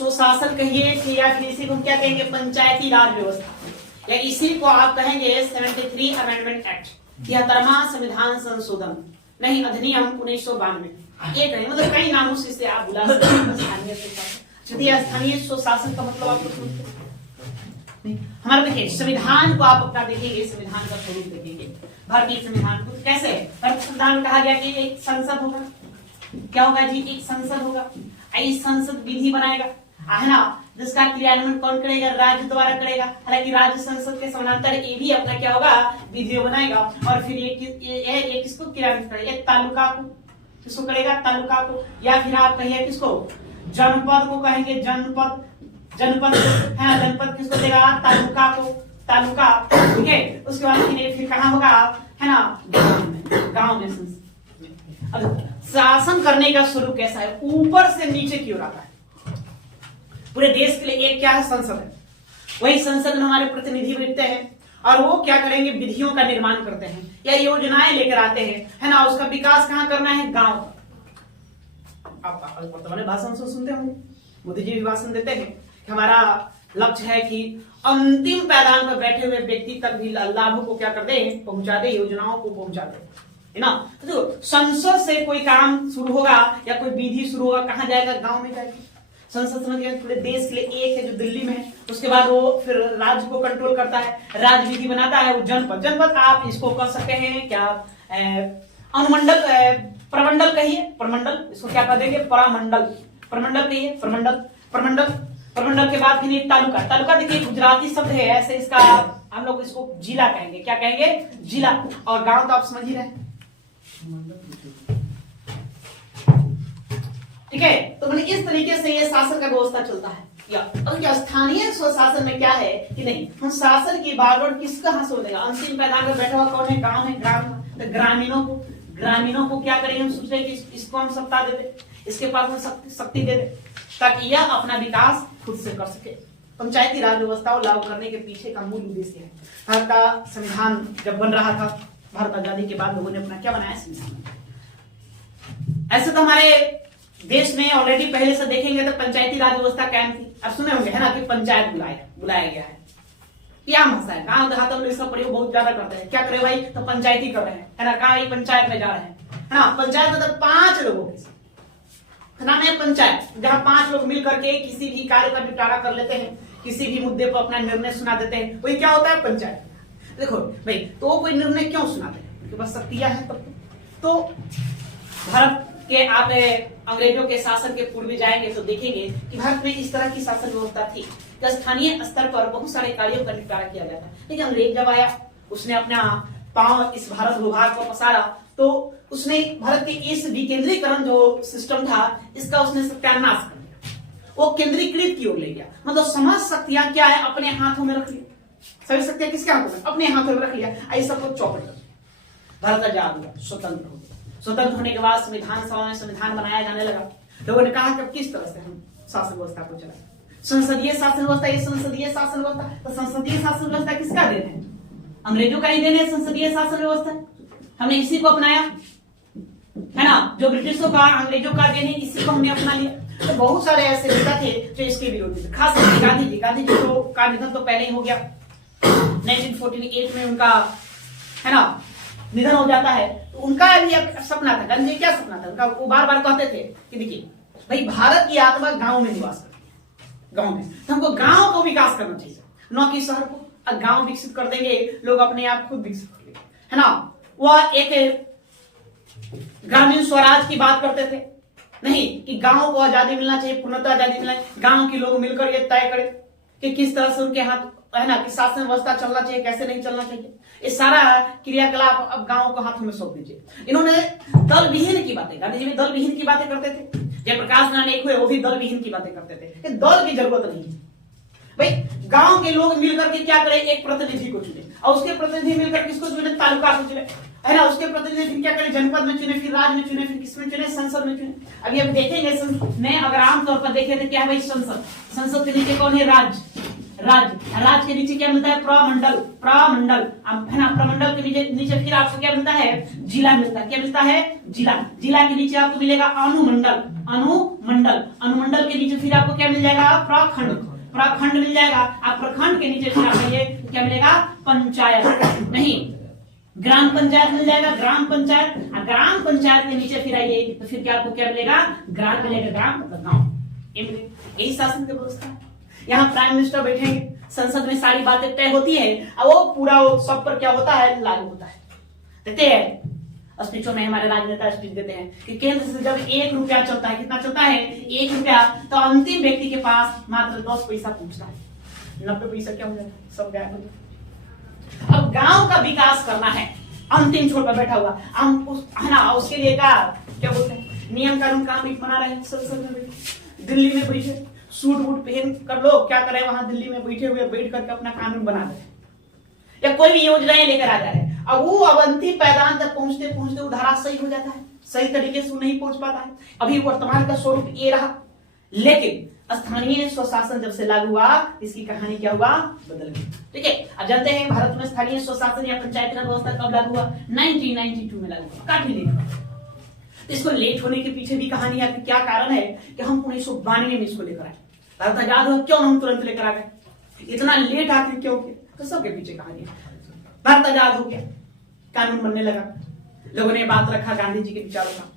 सुशासन कहिए या फिर इसी को क्या कहेंगे, पंचायती राज व्यवस्था, या इसी को आप कहेंगे 73 अमेंडमेंट एक्ट, 73वां संविधान संशोधन, नहीं अधिनियम 1992, ये कहें, मतलब कई नामों से इसे आप बुला सकते हैं। स्थानीय सुशासन, स्थानीय सुशासन का मतलब आप सुनते, हमारा देखिए संविधान को आप अपना देखेंगे, संविधान का स्वरूप देखेंगे, भारतीय संविधान को कैसे है। भारतीय संविधान कहा गया कि एक संसद होगा, क्या होगा जी, एक संसद होगा, इस संसद विधि बनाएगा, है ना, जिसका क्रियान्वयन कौन करेगा, राज्य द्वारा करेगा। हालांकि राज्य संसद के समानांतर ये भी अपना क्या होगा, विधि बनाएगा, और फिर ये किसको क्रियान्वित करेगा, एक तालुका को, किसको करेगा, तालुका को, या फिर आप कहिए किसको, जनपद को कहेंगे, जनपद, जनपद है ना, जनपद किसको देगा, तालुका को, तालुका, ठीक है। उसके बाद फिर कहाँ होगा, है ना, गांव में संसद। अब शासन करने का स्वरूप कैसा है, ऊपर से नीचे की ओर आता है। पूरे देश के लिए एक क्या है, संसद है, वही संसद में हमारे प्रतिनिधि बैठते हैं, और वो क्या करेंगे, विधियों का निर्माण करते हैं या योजनाएं लेकर आते हैं, है ना। उसका विकास कहाँ करना है, गांव। आप वर्तमान भाषण सुनते होंगे, मोदी जी भी भाषण देते हैं कि हमारा लक्ष्य है कि अंतिम पायदान पर बैठे हुए व्यक्ति तक भी लाभों को क्या कर दे, पहुंचा दे, योजनाओं को पहुंचा दे, है ना। तो संसद से कोई काम शुरू होगा या कोई विधि शुरू होगा, कहाँ जाएगा, गांव में जाएगा। संसद समझ गए, पूरे देश के लिए एक है जो दिल्ली में है, उसके बाद वो फिर राज्य को कंट्रोल करता है, राज्य विधि बनाता है, वो जनपद, जनपद आप इसको कह सकते हैं क्या, अनुमंडल, प्रमंडल कहिए, प्रमंडल, इसको क्या कह देंगे, परामंडल, प्रमंडल कहिए, प्रमंडल, प्रमंडल, प्रमंडल के बाद फिर तालुका, तालुका देखिए गुजराती शब्द है, ऐसे इसका हम लोग इसको जिला कहेंगे, क्या कहेंगे, जिला, और गांव तो आप समझ ही रहे हैं, ठीक है। तो मैंने इस तरीके से ये शासन का व्यवस्था चलता है। या स्थानीय स्वशासन में क्या है कि नहीं, हम शासन की बागडोर किस कहां से देगा, अंतिम पायदान पर बैठा हुआ कौन है, गांव है, ग्राम, तो ग्रामीणों को क्या करेंगे, हम सोच रहे कि इसको हम सत्ता दे दे, इसके पास हम शक्ति दे दे, ताकि यह अपना विकास खुद से कर सके। पंचायती राज व्यवस्था को लागू करने के पीछे का मूल उद्देश्य है। भारत का संविधान जब बन रहा था, भारत आजादी के बाद लोगों ने अपना क्या बनाया, संविधान। ऐसे तो हमारे देश में ऑलरेडी पहले से देखेंगे तो पंचायती राज व्यवस्था कायम थी। अब सुने होंगे, है ना, कि पंचायत बुलाया गया है, क्या भाषा है, गांव देहात में इसका प्रयोग बहुत ज्यादा करते हैं, क्या करे भाई, तो पंचायती कर रहे हैं, है ना, कहा पंचायत में जा रहे हैं, है ना। पंचायत मतलब 5 लोगों के नाम है पंचायत, जहां 5 लोग मिल करके किसी भी कार्य का निपटारा कर लेते हैं, किसी भी मुद्दे पर अपना निर्णय सुना देते हैं, वही क्या होता है, पंचायत। देखो भाई, तो कोई निर्णय क्यों सुनाते हैं, उनके पास शक्तियां हैं तब तो भारत के आप अंग्रेजों के शासन के पूर्व जाएंगे तो देखेंगे कि भारत में इस तरह की शासन व्यवस्था थी कि स्थानीय स्तर पर बहुत सारे कार्यों का निपटारा किया जाता है। लेकिन अंग्रेज जब आया, उसने अपना पांव इस भारत भूभाग को पसारा, तो उसने भारत के इस विकेंद्रीकरण जो सिस्टम था, इसका उसने सत्यानाश कर दिया, वो केंद्रीकृत की ओर ले गया। मतलब समस्त शक्तियां क्या है, अपने हाथों में रख लिया, सभी शक्तियां किसके हाथों में, अपने हाथों में रख लिया, ऐसा सबको चौपट कर दिया। भारत आजाद हुआ, स्वतंत्र हो गया। स्वतंत्र होने के बाद संविधान सभा में संविधान बनाया जाने लगा। लोगों ने कहा कि अब किस तरह से हम शासन व्यवस्था को चलाएं, संसदीय शासन व्यवस्था, ये संसदीय शासन व्यवस्था, तो संसदीय शासन व्यवस्था किसका देन है, अंग्रेजों का ही देन है संसदीय शासन व्यवस्था, हमने इसी को अपनाया, है ना, जो ब्रिटिशों का, अंग्रेजों का देन है, इसी को हमने अपना लिया। तो बहुत सारे ऐसे नेता थे जो इसके विरोधी थे, खास करके गांधी जी तो का निधन तो पहले ही हो गया, 1948 में उनका, है ना, निधन हो जाता है। तो उनका भी एक सपना था, गांधी जी क्या सपना था उनका, वो बार बार कहते थे कि देखिए भाई, भारत की आत्मा गांव में निवास करती है, गांव में, तो हमको गांव को विकास करना चाहिए, न कि शहर को। गांव विकसित कर देंगे, लोग अपने आप खुद विकसित कर लेंगे, है ना। वह एक ग्रामीण स्वराज की बात करते थे, नहीं कि गांव को आजादी मिलना चाहिए, पूर्णतः आजादी मिलना चाहिए, गांव के लोग मिलकर ये तय करें कि किस तरह से उनके हाथ, है ना, कि शासन व्यवस्था चलना चाहिए, कैसे नहीं चलना चाहिए, ये सारा क्रियाकलाप अब गांव को हाथों में सौंप दीजिए। इन्होंने दल विहीन की बातें, गांधी जी भी दल विहीन की बातें करते थे, जयप्रकाश नारायण हुए वो भी दल विहीन की बातें करते थे, कि दल की जरूरत नहीं है भाई, गांव के लोग मिलकर के क्या करें, एक प्रतिनिधि को चुने, और उसके प्रतिनिधि मिलकर किसको चुने, तालुका को चुने, है ना, उसके प्रतिनिधि फिर क्या करें, जनपद में चुने, फिर राज्य में चुने, फिर किसमें चुने, संसद में चुने। अभी अब देखेंगे में अगर आमतौर पर देखें तो क्या है भाई, संसद के नीचे कौन है, राज्य, राज्य, राज्य के नीचे क्या मिलता है? प्रमंडल, प्रमंडल है ना। प्रमंडल के नीचे नीचे फिर आपको क्या मिलता है? जिला मिलता है। क्या मिलता है? जिला। जिला के नीचे आपको मिलेगा अनुमंडल, अनुमंडल। अनुमंडल के नीचे फिर आपको क्या मिल जाएगा? प्रखंड, प्रखंड मिल जाएगा। आप प्रखंड के नीचे फिर आपको ये क्या मिलेगा? पंचायत, नहीं ग्राम पंचायत मिल जाएगा, ग्राम पंचायत। ग्राम पंचायत के नीचे फिर आइए तो फिर क्या आपको क्या मिलेगा? ग्राम मिलेगा, ग्राम मतलब गांव। यही शासन की व्यवस्था है। यहाँ प्राइम मिनिस्टर बैठेंगे, संसद में सारी बातें तय होती है और वो पूरा वो सब पर क्या होता है? लागू होता है। देते हैं स्पीचों में, हमारे राजनेता स्पीच देते हैं कि केंद्र से जब 1 रुपया चलता है, कितना चलता है? 1 रुपया, तो अंतिम व्यक्ति के पास मात्र 10 पैसा पहुंचता है। 90 पैसा क्या हो जाता है? सब गायब हो जाता है। अब गांव का विकास करना है, अंतिम छोर पर बैठा हुआ हम उस है ना, उसके लिए क्या बोलते हैं? नियम कानून का हम बना रहे हैं। संसद में बैठे, दिल्ली में बैठे, सूट वूट पहन कर लोग क्या करें? वहां दिल्ली में बैठे हुए बैठ करके अपना कानून बना रहे हैं या कोई भी योजनाएं लेकर आ जा रहे हैं। अब वो अवंती पैदान तक पहुंचते पहुंचते वो धराशायी हो जाता है, सही तरीके से वो नहीं पहुंच पाता है। अभी वर्तमान का स्वरूप ये रहा, लेकिन स्थानीय स्वशासन जब से लागू हुआ, इसकी कहानी क्या हुआ? बदल गई। ठीक है, अब जानते हैं भारत में स्थानीय स्वशासन या पंचायती राज व्यवस्था कब लागू हुआ? 1992 में लागू हुआ, काफी लेट हुआ। तो इसको लेट होने के पीछे भी कहानी है कि क्या कारण है कि हम 1992 में इसको लेकर आए। भारत आजाद हुआ, क्यों हम तुरंत लेकर आ गए? इतना लेट आखिर क्यों किया? तो सबके पीछे कहानी है। भारत आजाद हो गया, कानून बनने लगा, लोगों ने बात रखा गांधी जी के विचारों का।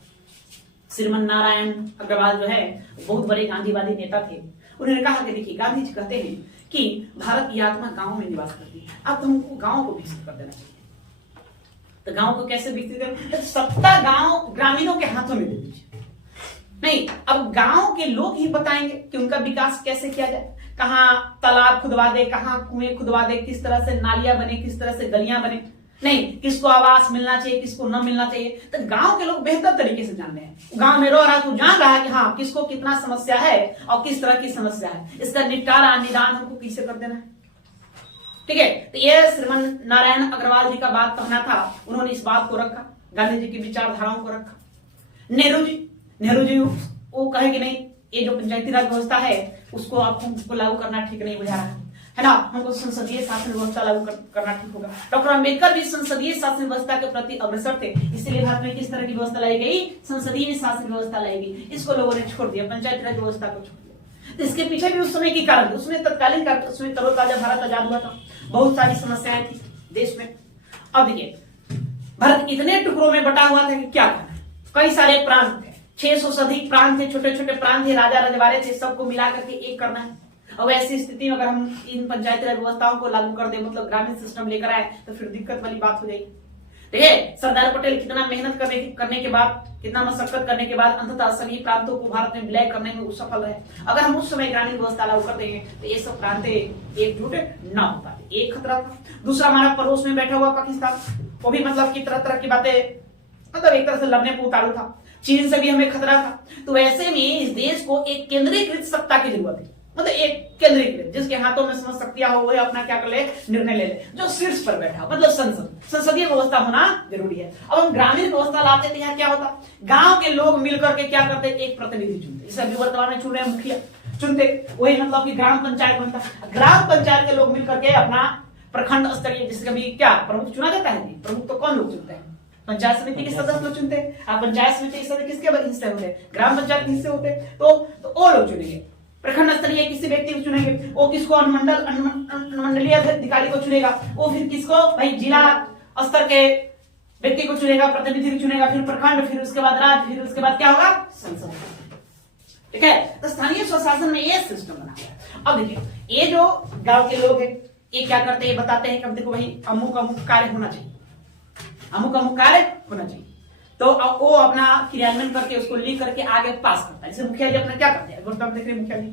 श्रीमन नारायण अग्रवाल जो है बहुत बड़े गांधीवादी नेता थे। उन्होंने कहा कि देखिए, गांधी जी कहते हैं कि भारत की आत्मा गांव में निवास करती है, अब तो हमको गांव को विकसित कर देना चाहिए। तो गांव को कैसे विकसित करें? सत्ता गांव ग्रामीणों के हाथों में दे दीजिए। नहीं, अब गांव के लोग ही बताएंगे कि उनका विकास कैसे किया जाए, कहां तालाब खुदवा दे, कहां कुएं खुदवा दे, किस तरह से नालियां बने, किस तरह से गलियां बने, नहीं किसको आवास मिलना चाहिए, किसको न मिलना चाहिए। तो गांव के लोग बेहतर तरीके से जानते हैं। गांव में रह रहा तो जान रहा है कि हाँ किसको कितना समस्या है और किस तरह की समस्या है, इसका निपटारा निदान हमको किससे कर देना है। ठीक है, तो ये श्रीमन नारायण अग्रवाल जी का बात कहना था। उन्होंने इस बात को रखा, गांधी जी की विचारधाराओं को रखा। नेहरू जी वो कहे कि नहीं, ये जो पंचायती राज व्यवस्था है उसको आपको लागू करना ठीक नहीं बुझा रहा है ना, हमको संसदीय शासन व्यवस्था लागू करना ठीक होगा। डॉक्टर अंबेडकर भी संसदीय शासन व्यवस्था के प्रति अग्रसर थे, इसलिए भारत में किस तरह की व्यवस्था लाई गई? संसदीय शासन व्यवस्था लाई गई। इसको लोगों ने छोड़ दिया, पंचायती राज व्यवस्था को छोड़ दिया। तो इसके पीछे भी उस समय की कारण, उसमें तत्कालीन उसमें तरोताजा भारत आजाद हुआ था, बहुत सारी समस्याएं थी देश में। अब देखिए, भारत इतने टुकड़ों में बटा हुआ था कि क्या करना, कई सारे प्रांत थे, 600 से अधिक प्रांत थे, छोटे छोटे प्रांत थे, राजा रजवाड़े थे, सबको मिला करके एक करना है। अब ऐसी स्थिति में अगर हम इन पंचायती राज व्यवस्थाओं को लागू कर दे, मतलब ग्रामीण सिस्टम लेकर आए, तो फिर दिक्कत वाली बात हो जाएगी। देखिए, सरदार पटेल कितना मेहनत करने के बाद, कितना मशक्कत करने के बाद अंततः सभी प्रांतों को भारत में विलय करने में सफल रहे। अगर हम उस समय ग्रामीण व्यवस्था लागू कर देंगे तो ये सब प्रांत एकजुट न हो पाते। एक खतरा था। दूसरा, हमारा पड़ोस में बैठा हुआ पाकिस्तान, वो भी मतलब की तरह की बातें, मतलब एक तरह से लड़ने को उतारू था। चीन से भी हमें खतरा था। तो ऐसे में इस देश को एक केंद्रीकृत सत्ता की जरूरत है, मतलब एक केंद्रीकृत, जिसके हाथों में समझ शक्तियां हो, वह अपना क्या कर ले, निर्णय ले ले, जो शीर्ष पर बैठा, मतलब संसदीय व्यवस्था होना जरूरी है। अब हम ग्रामीण व्यवस्था लाते थे, यहाँ क्या होता, गांव के लोग मिलकर के क्या करते, एक प्रतिनिधि चुनते, जैसे अभी वर्तमान में चुन रहे हैं मुखिया चुनते, वही मतलब कि ग्राम पंचायत बनता। ग्राम पंचायत के लोग मिलकर के अपना प्रखंड स्तरीय, जैसे कभी क्या प्रमुख चुना जाता है, प्रमुख तो कौन लोग चुनते हैं, पंचायत समिति के सदस्य लोग चुनते हैं। आप पंचायत समिति के सदस्य किसके हिस्से होते हैं, ग्राम पंचायत के हिस्से होते हैं, तो वो लोग चुनेंगे। प्रखंड स्तरीय किसी व्यक्ति को चुनेंगे, वो किसको अनुमंडलीय अधिकारी को चुनेगा, वो फिर किसको, भाई जिला स्तर के व्यक्ति को चुनेगा, प्रतिनिधि को चुनेगा, फिर प्रखंड, फिर उसके बाद राज्य, फिर उसके बाद क्या होगा, संसद। ठीक है, तो स्थानीय स्वशासन में ये सिस्टम बना है। अब देखिए, ये जो गांव के लोग हैं ये क्या करते हैं, बताते हैं कि देखो भाई अमुक अमुक कार्य होना चाहिए, अमुक अमुक कार्य होना चाहिए, तो वो अपना क्रियान्वयन करके उसको लिख करके आगे पास करता है। जैसे मुखिया जी अपना क्या करते हैं, वर्तमान देख रहे मुखिया जी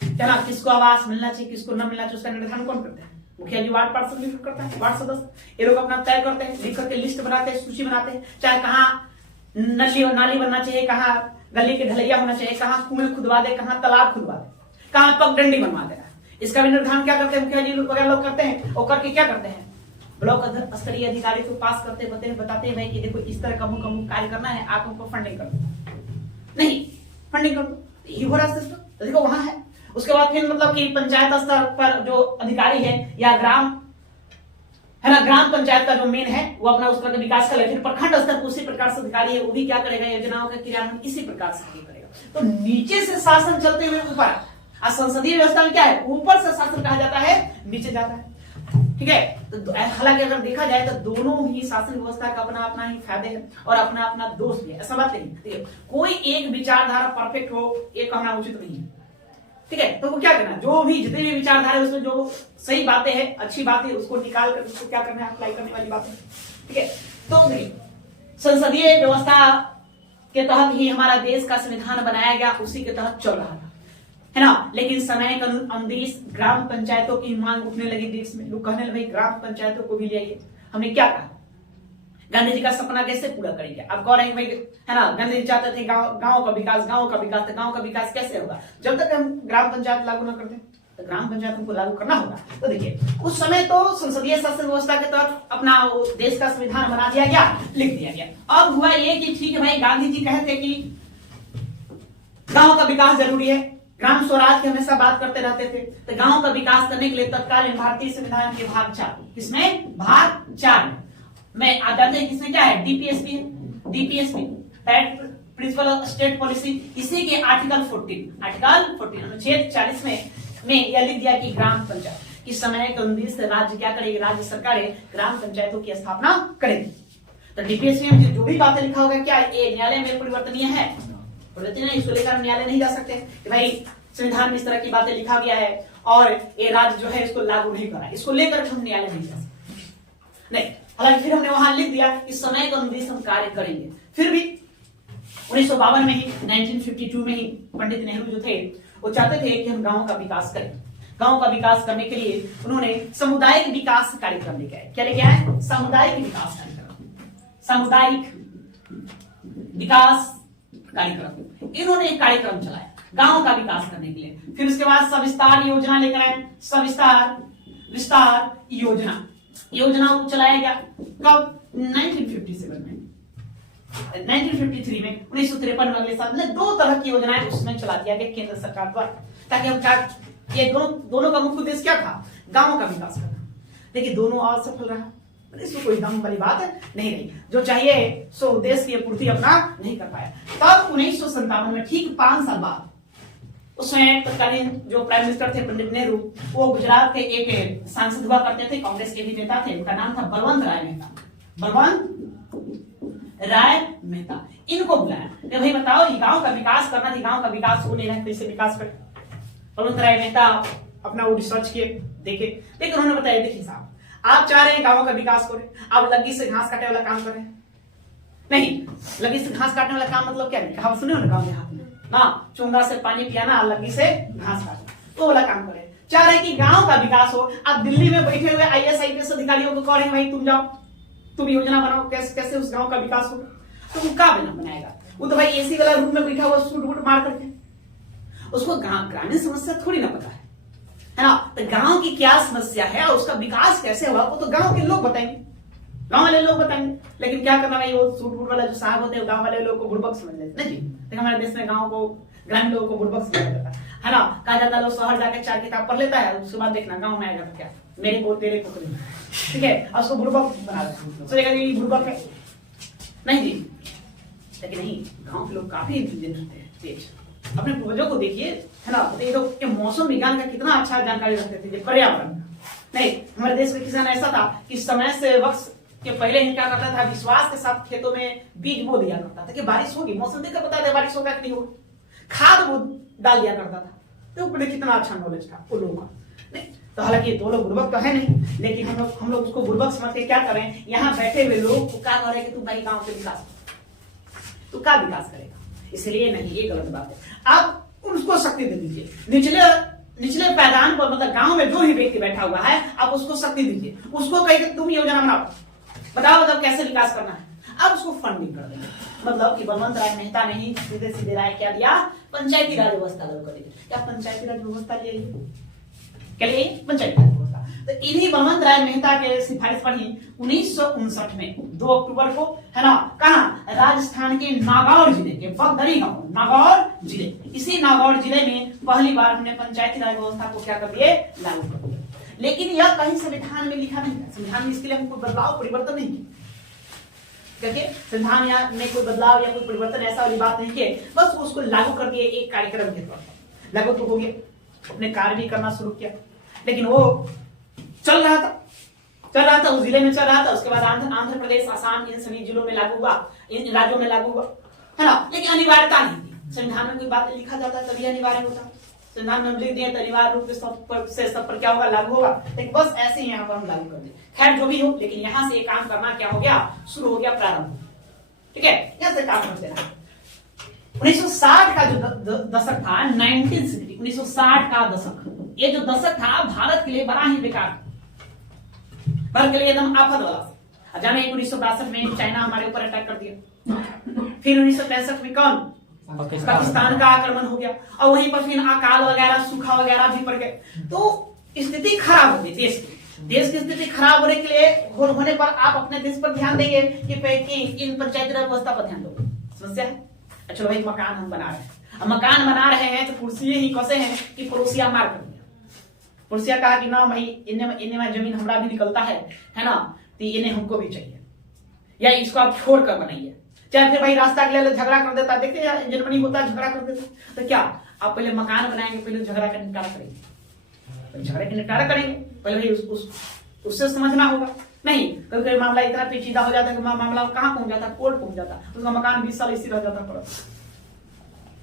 क्या ना, किसको आवास मिलना चाहिए, किसको न मिलना चाहिए, उसका निर्धारण कौन करता है, मुखिया जी वार्ड पार्षद लिख करता है, वार्ड सदस्य, ये लोग अपना तय करते हैं, लिख करके लिस्ट बनाते हैं, सूची बनाते हैं, चाहे कहाँ नाली बनना चाहिए, कहाँ गली के ढलैया होना चाहिए, कहाँ कुएं खुदवा दे, कहाँ तालाब खुदवा दे, कहाँ पगडंडी बनवा देगा, इसका भी निर्धारण क्या करते हैं मुखिया जी वगैरह लोग करते हैं। और करके क्या करते हैं, ब्लॉक स्तरीय अधिकारी को पास करते बताते हैं भाई कि देखो इस तरह का अमुक अमुक कार्य करना है, आप हमको फंडिंग कर दो, नहीं फंडिंग कर दो, ये हो रहा सिस्टम। तो देखो वहां है, उसके बाद फिर मतलब कि पंचायत स्तर पर जो अधिकारी है या ग्राम है ना, ग्राम पंचायत का जो मेन है वो अपना उस तरह का विकास कर ले। फिर प्रखंड स्तर पर उसी प्रकार से अधिकारी है वो भी क्या करेगा, योजनाओं का क्रियान्वयन इसी प्रकार से आगे करेगा। तो नीचे से शासन चलते हुए ऊपर, संसदीय व्यवस्था में क्या है, ऊपर से शासन कहा जाता है, नीचे जाता है। ठीक है, तो हालांकि अगर देखा जाए तो दोनों ही शासन व्यवस्था का अपना अपना ही फायदे हैं और अपना अपना दोष भी है, ऐसा बात नहीं। ठीक है, कोई एक विचारधारा परफेक्ट हो ये कहना उचित नहीं है। ठीक है, तो वो क्या करना, जो भी जितने भी विचारधारा है उसमें जो सही बातें हैं, अच्छी बातें, उसको निकाल कर उसको क्या करना है, अप्लाई करने वाली बातें। ठीक है, तो देखिए संसदीय व्यवस्था के तहत ही हमारा देश का संविधान बनाया गया, उसी के तहत चल रहा था, है ना। लेकिन समय के अनुदेश ग्राम पंचायतों की मांग उठने लगी देश में। लोग कहने लगे ग्राम पंचायतों को भी ले आइए। हमने क्या कहा, गांधी जी का सपना कैसे पूरा करेंगे। अब कह रहे हैं भाई, है ना, गांधी जी चाहते थे गांव का विकास, गांव का विकास। तो गांव का विकास कैसे होगा जब तक हम ग्राम पंचायत लागू न करते। तो ग्राम पंचायत हमको लागू करना होगा। तो देखिए उस समय तो संसदीय शासन व्यवस्था के तहत अपना देश का संविधान बना दिया गया, लिख दिया गया। अब हुआ ये कि ठीक है भाई, गांधी जी कहते कि गांव का विकास जरूरी है, ग्राम स्वराज की हमेशा बात करते रहते थे। तो गांव का विकास करने के लिए तत्कालीन भारतीय संविधान के भाग 4, किसमें, भाग 4 में आदर्श किसमें क्या है, DPSP, principle of state policy, इसी के आर्टिकल 14 अनुच्छेद 40 में यह लिख दिया कि ग्राम पंचायत इस समय के अनुदेश से राज्य क्या करेगी, राज्य सरकारें ग्राम पंचायतों की स्थापना करेगी। तो डीपीएसपी में जो भी बातें लिखा होगा क्या ये न्यायालय में परिवर्तनीय है, परिवर्तनीय है, इसको लेकर न्यायालय नहीं जा सकते कि भाई संविधान में इस तरह की बातें लिखा गया है और ये राज्य जो है इसको लागू नहीं करा, इसको लेकर हम न्यायालय नहीं जा सकते। नहीं, हालांकि फिर हमने वहां लिख दिया इस समय का अनुदेश हम कार्य करेंगे। फिर भी 1952 में ही, 1952 में ही पंडित नेहरू जो थे वो चाहते थे कि हम गांव का विकास करें। गांव का विकास करने के लिए उन्होंने सामुदायिक विकास कार्यक्रम लेके आए। क्या लेके आए, सामुदायिक विकास कार्यक्रम, सामुदायिक विकास कार्यक्रम। इन्होंने एक कार्यक्रम चलाया गांव का विकास करने के लिए। फिर उसके बाद सविस्तार योजना लेकर आए, सविस्तार विस्तार योजना को चलाया गया। कब, 1957 में, 1953 में, 1953 में, अगले साल में 2 तरह की योजनाएं उसमें चला दिया गया केंद्र सरकार द्वारा, ताकि हम क्या, ये दोनों का मुख्य उद्देश्य क्या था, गांव का विकास करना। देखिए दोनों असफल रहा, इसमें कोई दम वाली बात नहीं रही। जो चाहिए सो उद्देश्य की पूर्ति अपना नहीं कर पाया। तब 1957 में ठीक 5 साल बाद उसमें तत्कालीन जो प्राइम मिनिस्टर थे पंडित नेहरू, वो गुजरात के एक सांसद हुआ करते थे, कांग्रेस के भी नेता थे, उनका नाम था बलवंत राय मेहता। इनको बुलाया कि भाई बताओ ये गांव का विकास करना थी, गांव का विकास हो नहीं रहा है, कैसे विकास करें। बलवंत राय मेहता अपना वो रिसर्च किए, देखे, लेकिन उन्होंने बताया देखिए साहब, आप चाह रहे हैं गांव का विकास करें, आप लग्गी से घास काटने वाला काम करें। नहीं, लग्गी से घास काटने वाला काम मतलब क्या है, कहावत सुने हो ना गांव देहात में ना, चूंगा से पानी पियाना, लग्गी से घास काटना, तो वाला काम करें। चाह रहे हैं कि गांव का विकास हो। आप दिल्ली में बैठे हुए आईएएस आईपीएस अधिकारियों को कह रहे हैं भाई तुम जाओ, तुम योजना बनाओ कैसे उस गांव का विकास हो। तो वो क्या बनाएगा, वो तो भाई एसी वाला रूम में बैठा हुआ सूट वूट मार करके, उसको ग्रामीण समस्या थोड़ी ना पता है ना। तो गांव की क्या समस्या है और उसका विकास कैसे हुआ वो तो गांव के लोग बताएंगे, गांव वाले लोग बताएंगे। लेकिन क्या करना भाई, वो सूट वूट वाला जो साहब होते हैं गांव वाले लोग को बुड़बक समझ लेते हैं जी। देखिए हमारे देश में गांव को, ग्रामीण लोगों को बुड़बक समझ लेता है ना। कहा जाता है लोग शहर जाकर 4 किताब पढ़ लेता है, उसके बाद देखना गांव में आएगा तो क्या, मेरे को तेरे को, ठीक है, और उसको बुड़बक बना देते, सोचेगा कि बुड़बक है, नहीं जी। लेकिन नहीं, गांव के लोग काफी इंटेलिजेंट होते हैं, तेज। अपने पूर्वजों को देखिए, है ना, ये लोग मौसम विज्ञान का कितना अच्छा जानकारी रखते थे, पर्यावरण। नहीं, हमारे देश में किसान ऐसा था कि समय से वक्त के पहले ही क्या करता था, विश्वास के साथ खेतों में बीज बो दिया करता था कि बारिश होगी, मौसम देखकर बता दे बारिश होगा कि नहीं होगा, खाद वो डाल दिया करता था। तो बड़े कितना अच्छा नॉलेज था उन लोगों का। नहीं तो हालांकि 2 लोग बुड़बक तो है नहीं, लेकिन हम लोग उसको बुड़बक समझ के क्या करें, यहाँ बैठे हुए लोग को क्या करें कि तुम भाई गाँव के विकास, तो क्या विकास करेगा, इसलिए नहीं, ये गलत बात है। आप उसको शक्ति दे दीजिए, निचले पैदान पर, मतलब गांव में जो भी व्यक्ति बैठा हुआ है आप उसको शक्ति दीजिए, उसको कहिए तुम योजना बनाओ, बताओ मतलब कैसे विकास करना है, अब उसको फंडिंग कर देंगे। मतलब कि बलवंत राय मेहता ने ही सीधे राय क्या दिया, पंचायती राज व्यवस्था लागू कर दी। क्या पंचायती राज व्यवस्था ले, क्या ले, पंचायती राज व्यवस्था। तो तो इन्हीं बलवंत राय मेहता के सिफारिश पर ही 1959 में 2 अक्टूबर को, है ना, कहा राजस्थान के नागौर जिले के बगदरी गांव, नागौर जिले, इसी नागौर जिले में पहली बार हमने पंचायती राज व्यवस्था को क्या कर दिए, लागू कर दिया। लेकिन यह कहीं संविधान में लिखा नहीं है, संविधान में इसके लिए हम कोई बदलाव परिवर्तन नहीं किया, क्योंकि संविधान में कोई बदलाव या कोई परिवर्तन ऐसा वाली बात नहीं है, बस उसको लागू कर दिए एक कार्यक्रम के तौर पर। लागू तो हो गया, अपने कार्य भी करना शुरू किया, लेकिन वो चल रहा था, उस जिले में चल रहा था। उसके बाद आंध्र प्रदेश, आसाम, इन सभी जिलों में लागू हुआ, इन राज्यों में लागू हुआ, है ना। लेकिन अनिवार्यता नहीं थी, संविधान में कोई बात लिखा जाता तभी अनिवार्य होता, संविधान में लिख दिया तो अनिवार्य रूप से सब पर क्या होगा, लागू होगा। लेकिन बस ऐसे ही यहाँ पर हम लागू कर दें। खैर जो भी हो, लेकिन यहाँ से काम करना क्या हो गया, शुरू हो गया, प्रारंभ। ठीक है, यहाँ से काम करते रहे। 1960 का जो दशक था, 1960 का दशक, ये जो दशक था भारत के लिए बड़ा ही बेकार, भारत के लिए एकदम आफत वाला। जाने 1962 में चाइना हमारे ऊपर अटैक कर दिया, फिर 1965 में कौन, पाकिस्तान का आक्रमण हो गया, और वहीं पर फिर अकाल वगैरह, सूखा वगैरह भी पड़ गए। तो स्थिति खराब हो गई देश की स्थिति खराब होने के लिए होने पर आप अपने देश पर ध्यान देंगे कि इन पंचायती राज व्यवस्था पर ध्यान दो। समस्या है, अच्छा भाई मकान हम बना रहे हैं, अब मकान बना रहे हैं तो कुर्सी ही कसे हैं कि पड़ोसिया मार कर दिया। पड़ोसिया कहा कि ना भाई इन्हें में जमीन हमरा भी निकलता है ना, तो इन्हें हमको भी चाहिए, या इसको आप छोड़ कर बनाइए। चाहे फिर भाई रास्ता के लिए झगड़ा कर देता, देखते हैं जर्मनी होता है, झगड़ा कर देता। तो क्या आप पहले मकान बनाएंगे, पहले झगड़ा का निपटारा करेंगे, झगड़े का निपटारा करेंगे पहले भाई उससे समझना होगा। नहीं, कभी मामला इतना पेचीदा हो जाता है कि मामला कहाँ पहुंच जाता है, कोर्ट पहुंच जाता है, उसका मकान 20 साल इसी रह जाता पड़ा।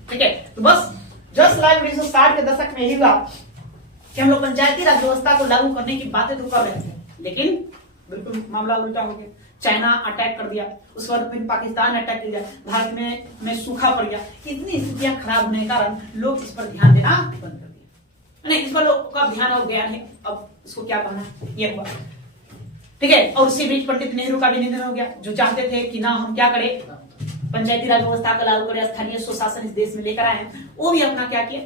ठीक है, तो बस जस्ट लाइक 1960 के दशक में ही हुआ कि हम लोग पंचायती राज व्यवस्था को लागू करने की बातें तो कर रहे थे, लेकिन बिल्कुल मामला उल्टा हो गया। चाइना अटैक कर दिया, उसके बाद फिर पाकिस्तान अटैक कर दिया, भारत में सूखा पड़ गया। इतनी स्थितियां खराब होने के कारण लोग इस पर ध्यान देना बंद कर दिया। नहीं, इस पर लोग का ध्यान हो गया है, अब इसको क्या कहना, ये हुआ। ठीक है, और उसी बीच पंडित नेहरू का भी निधन हो गया, जो चाहते थे कि ना हम क्या करें, पंचायती राज व्यवस्था को लागू करें, स्थानीय स्वशासन इस देश में लेकर आए, वो भी अपना क्या किया,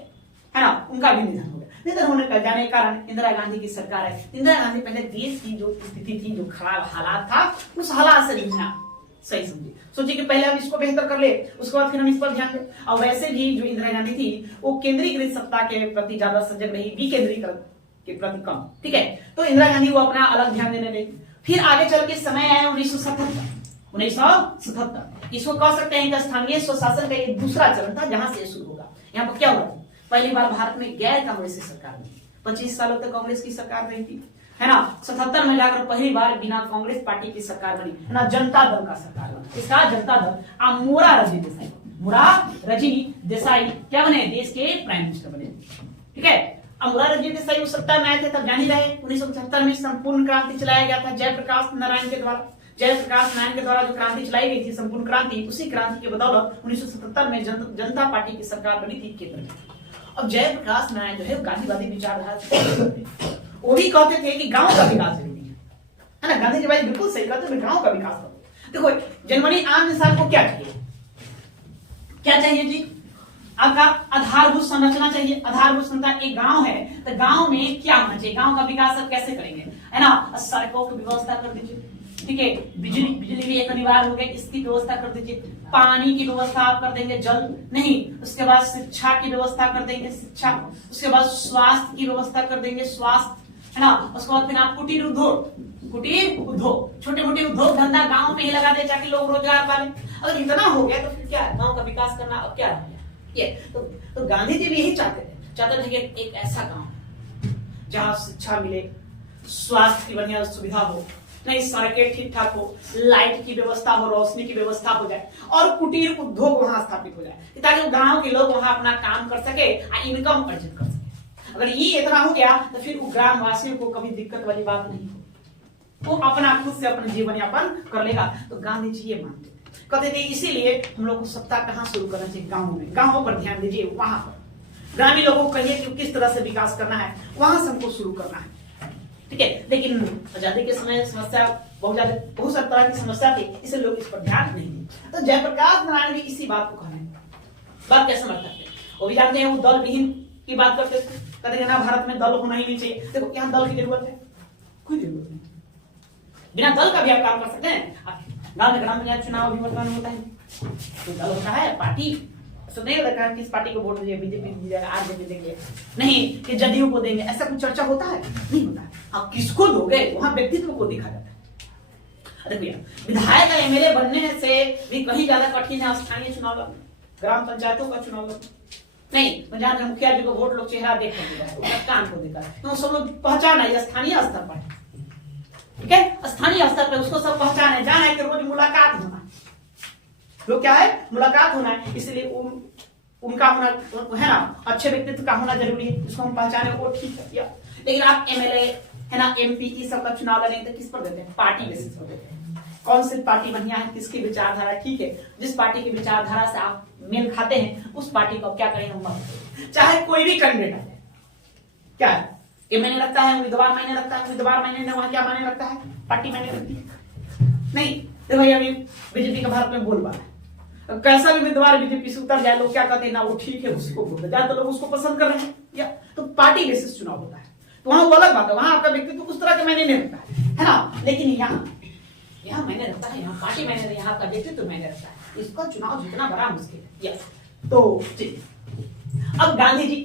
है ना, उनका भी निधन हो गया। निधन होने का जाने के कारण इंदिरा गांधी की सरकार है। इंदिरा गांधी पहले देश की जो स्थिति थी, जो खराब हालात था, उस हालात से नहीं सही समझी, सोची कि पहले हम इसको बेहतर कर ले, उसके बाद फिर हम इस पर ध्यान दें। और वैसे भी जो इंदिरा गांधी थी वो केंद्रीकृत सत्ता के प्रति ज्यादा सजग रही, विकेंद्रीकरण के प्रति कम। ठीक है, तो इंदिरा गांधी वो अपना अलग ध्यान देने लगी। फिर आगे चल के समय आया 1977। इसको कह सकते हैं कि स्थानीय स्वशासन का ये दूसरा चरण था, जहां से शुरू होगा। यहाँ पर क्या हुआ, पहली बार भारत में गैर कांग्रेसी सरकार बनी। 25 सालों तक कांग्रेस की सरकार रही थी, है ना। 77 में जाकर पहली बार बिना कांग्रेस पार्टी की सरकार बनी, है ना, जनता दल का सरकार बना। इसका जनता दल मोरारजी देसाई क्या बने, देश के प्राइम मिनिस्टर बने। ठीक है, मोरारजी देसाई उस सत्ता में आए थे, तब जान ही रहे 1975 में संपूर्ण क्रांति चलाया गया था जयप्रकाश नारायण के द्वारा। जयप्रकाश नारायण के द्वारा जो क्रांति चलाई गई थी, संपूर्ण क्रांति, उसी क्रांति के बदौलत 1977 में जनता पार्टी की सरकार बनी थी केंद्र में। अब जयप्रकाश नारायण जो है गांधीवादी विचारधारा से, वो भी कहते थे कि गांव का विकास जरूरी है ना। गांधी जी भाई बिल्कुल सही कहते थे, गांव का विकास करो। देखो जनवरी आम इंसान को क्या चाहिए, क्या चाहिए जी, आपका आधारभूत संरचना चाहिए। आधारभूत संरचना, एक गांव है तो गांव में क्या होना चाहिए, गांव का विकास आप कैसे करेंगे, है ना। सड़कों की व्यवस्था कर दीजिए, ठीक है, बिजली भी एक अनिवार्य हो गई, इसकी व्यवस्था कर दीजिए। पानी की व्यवस्था आप कर देंगे, जल नहीं, उसके बाद शिक्षा की व्यवस्था कर देंगे, शिक्षा, उसके बाद स्वास्थ्य की व्यवस्था कर देंगे, स्वास्थ्य, है ना। उसके बाद फिर आप कुटीर उद्योग, छोटे मोटे उद्योग धंधा गांव में ही लगा दे ताकि लोग रोजगार पाले। अगर इतना हो गया तो फिर क्या गांव का विकास करना, अब क्या है ये। तो गांधी जी भी यही चाहते थे कि एक ऐसा गांव जहां शिक्षा मिले, स्वास्थ्य की बढ़िया सुविधा हो, नहीं सड़कें ठीक ठाक हो, लाइट की व्यवस्था हो, रोशनी की व्यवस्था हो जाए, और कुटीर उद्योग वहां स्थापित हो जाए, ताकि गांव के लोग वहां अपना काम कर सके, इनकम अर्जित कर सके। अगर ये इतना हो गया तो फिर ग्राम वासियों को कभी दिक्कत वाली बात नहीं हो, वो अपना खुद से अपना जीवन यापन कर लेगा। तो गांधी जी ये मानते थे, कहते थे इसीलिए हम लोग को सत्ता कहाँ शुरू करना चाहिए, गाँव में। गाँवों पर ध्यान दीजिए, वहां पर ग्रामीण लोगों को कहिए कि किस तरह से विकास करना है, वहां से हमको शुरू करना है। ठीक है, लेकिन आजादी के समय समस्या बहुत सारी तरह की समस्या थी, इसलिए लोग इस पर ध्यान नहीं दिए। तो जयप्रकाश नारायण भी इसी बात को कहने बात कैसे समझ सकते, वो भी जानते हैं, वो दल विहीन की बात करते थे, कहते हैं ना भारत में दल होना ही नहीं चाहिए। देखो यहाँ दल की जरूरत है, कोई जरूरत नहीं। बिना दल का भी आप काम कर सकते हैं। गांव में ग्राम पंचायत चुनाव अभी वर्तमान में होता है, तो दल होता है, पार्टी तो नहीं होता है किस पार्टी को वोट दीजिए, बीजेपी दीजिएगा, आरजेडी देंगे, नहीं कि जदयू को देंगे, ऐसा कुछ चर्चा होता है? नहीं होता है। आप किसको दोगे वहां व्यक्तित्व को देखा जाता है। अरे भैया, विधायक या एमएलए बनने से भी कहीं ज्यादा कठिन है स्थानीय चुनाव लड़ना, ग्राम पंचायतों का चुनाव लड़ना। नहीं, पंचायत में मुखिया जी को वोट लोग चेहरा देख कर कान को देखा, तो सब लोग पहचान है स्थानीय स्तर पर, ठीक है, स्थानीय स्तर पर उसको सब पहचान है, जाना है कि रोज मुलाकात होना, लोग क्या है मुलाकात होना है, इसलिए उनका होना है ना, अच्छे व्यक्तित्व का होना जरूरी है, जिसको हम पहचाने वो ठीक है। लेकिन आप एमएलए है ना, एमपी की सब का चुनाव लड़ेंगे तो किस पर देते हैं? पार्टी बेसिस पर देते हैं। कौन सी पार्टी बढ़िया है, किसकी विचारधारा ठीक है, जिस पार्टी की विचारधारा से आप मेल खाते हैं उस पार्टी को क्या करेंगे हम, चाहे कोई भी कैंडिडेट है। क्या है ये मायने रखता है, उम्मीदवार मायने रखता है, उम्मीदवार मायने वहां क्या मायने रखता है, पार्टी मायने रखती है? नहीं। तो भैया अभी बीजेपी का भारत में बोलबाला है, कैसा भी उम्मीदवार बीजेपी से उतर जाए लोग क्या कहते हैं ना, वो ठीक है उसको वोट जाए, तो लोग उसको पसंद कर रहे हैं, या तो पार्टी बेसिस चुनाव होता है, तो वहां वो अलग बात है, वहां आपका व्यक्तित्व उस तरह के मायने नहीं रखता है ना। लेकिन यहाँ मायने रखता है, यहाँ पार्टी मायने रखता है, यहाँ का व्यक्तित्व मायने रखता है, इसका चुनाव जितना बड़ा मुश्किल है। यस, तो अब गांधी जी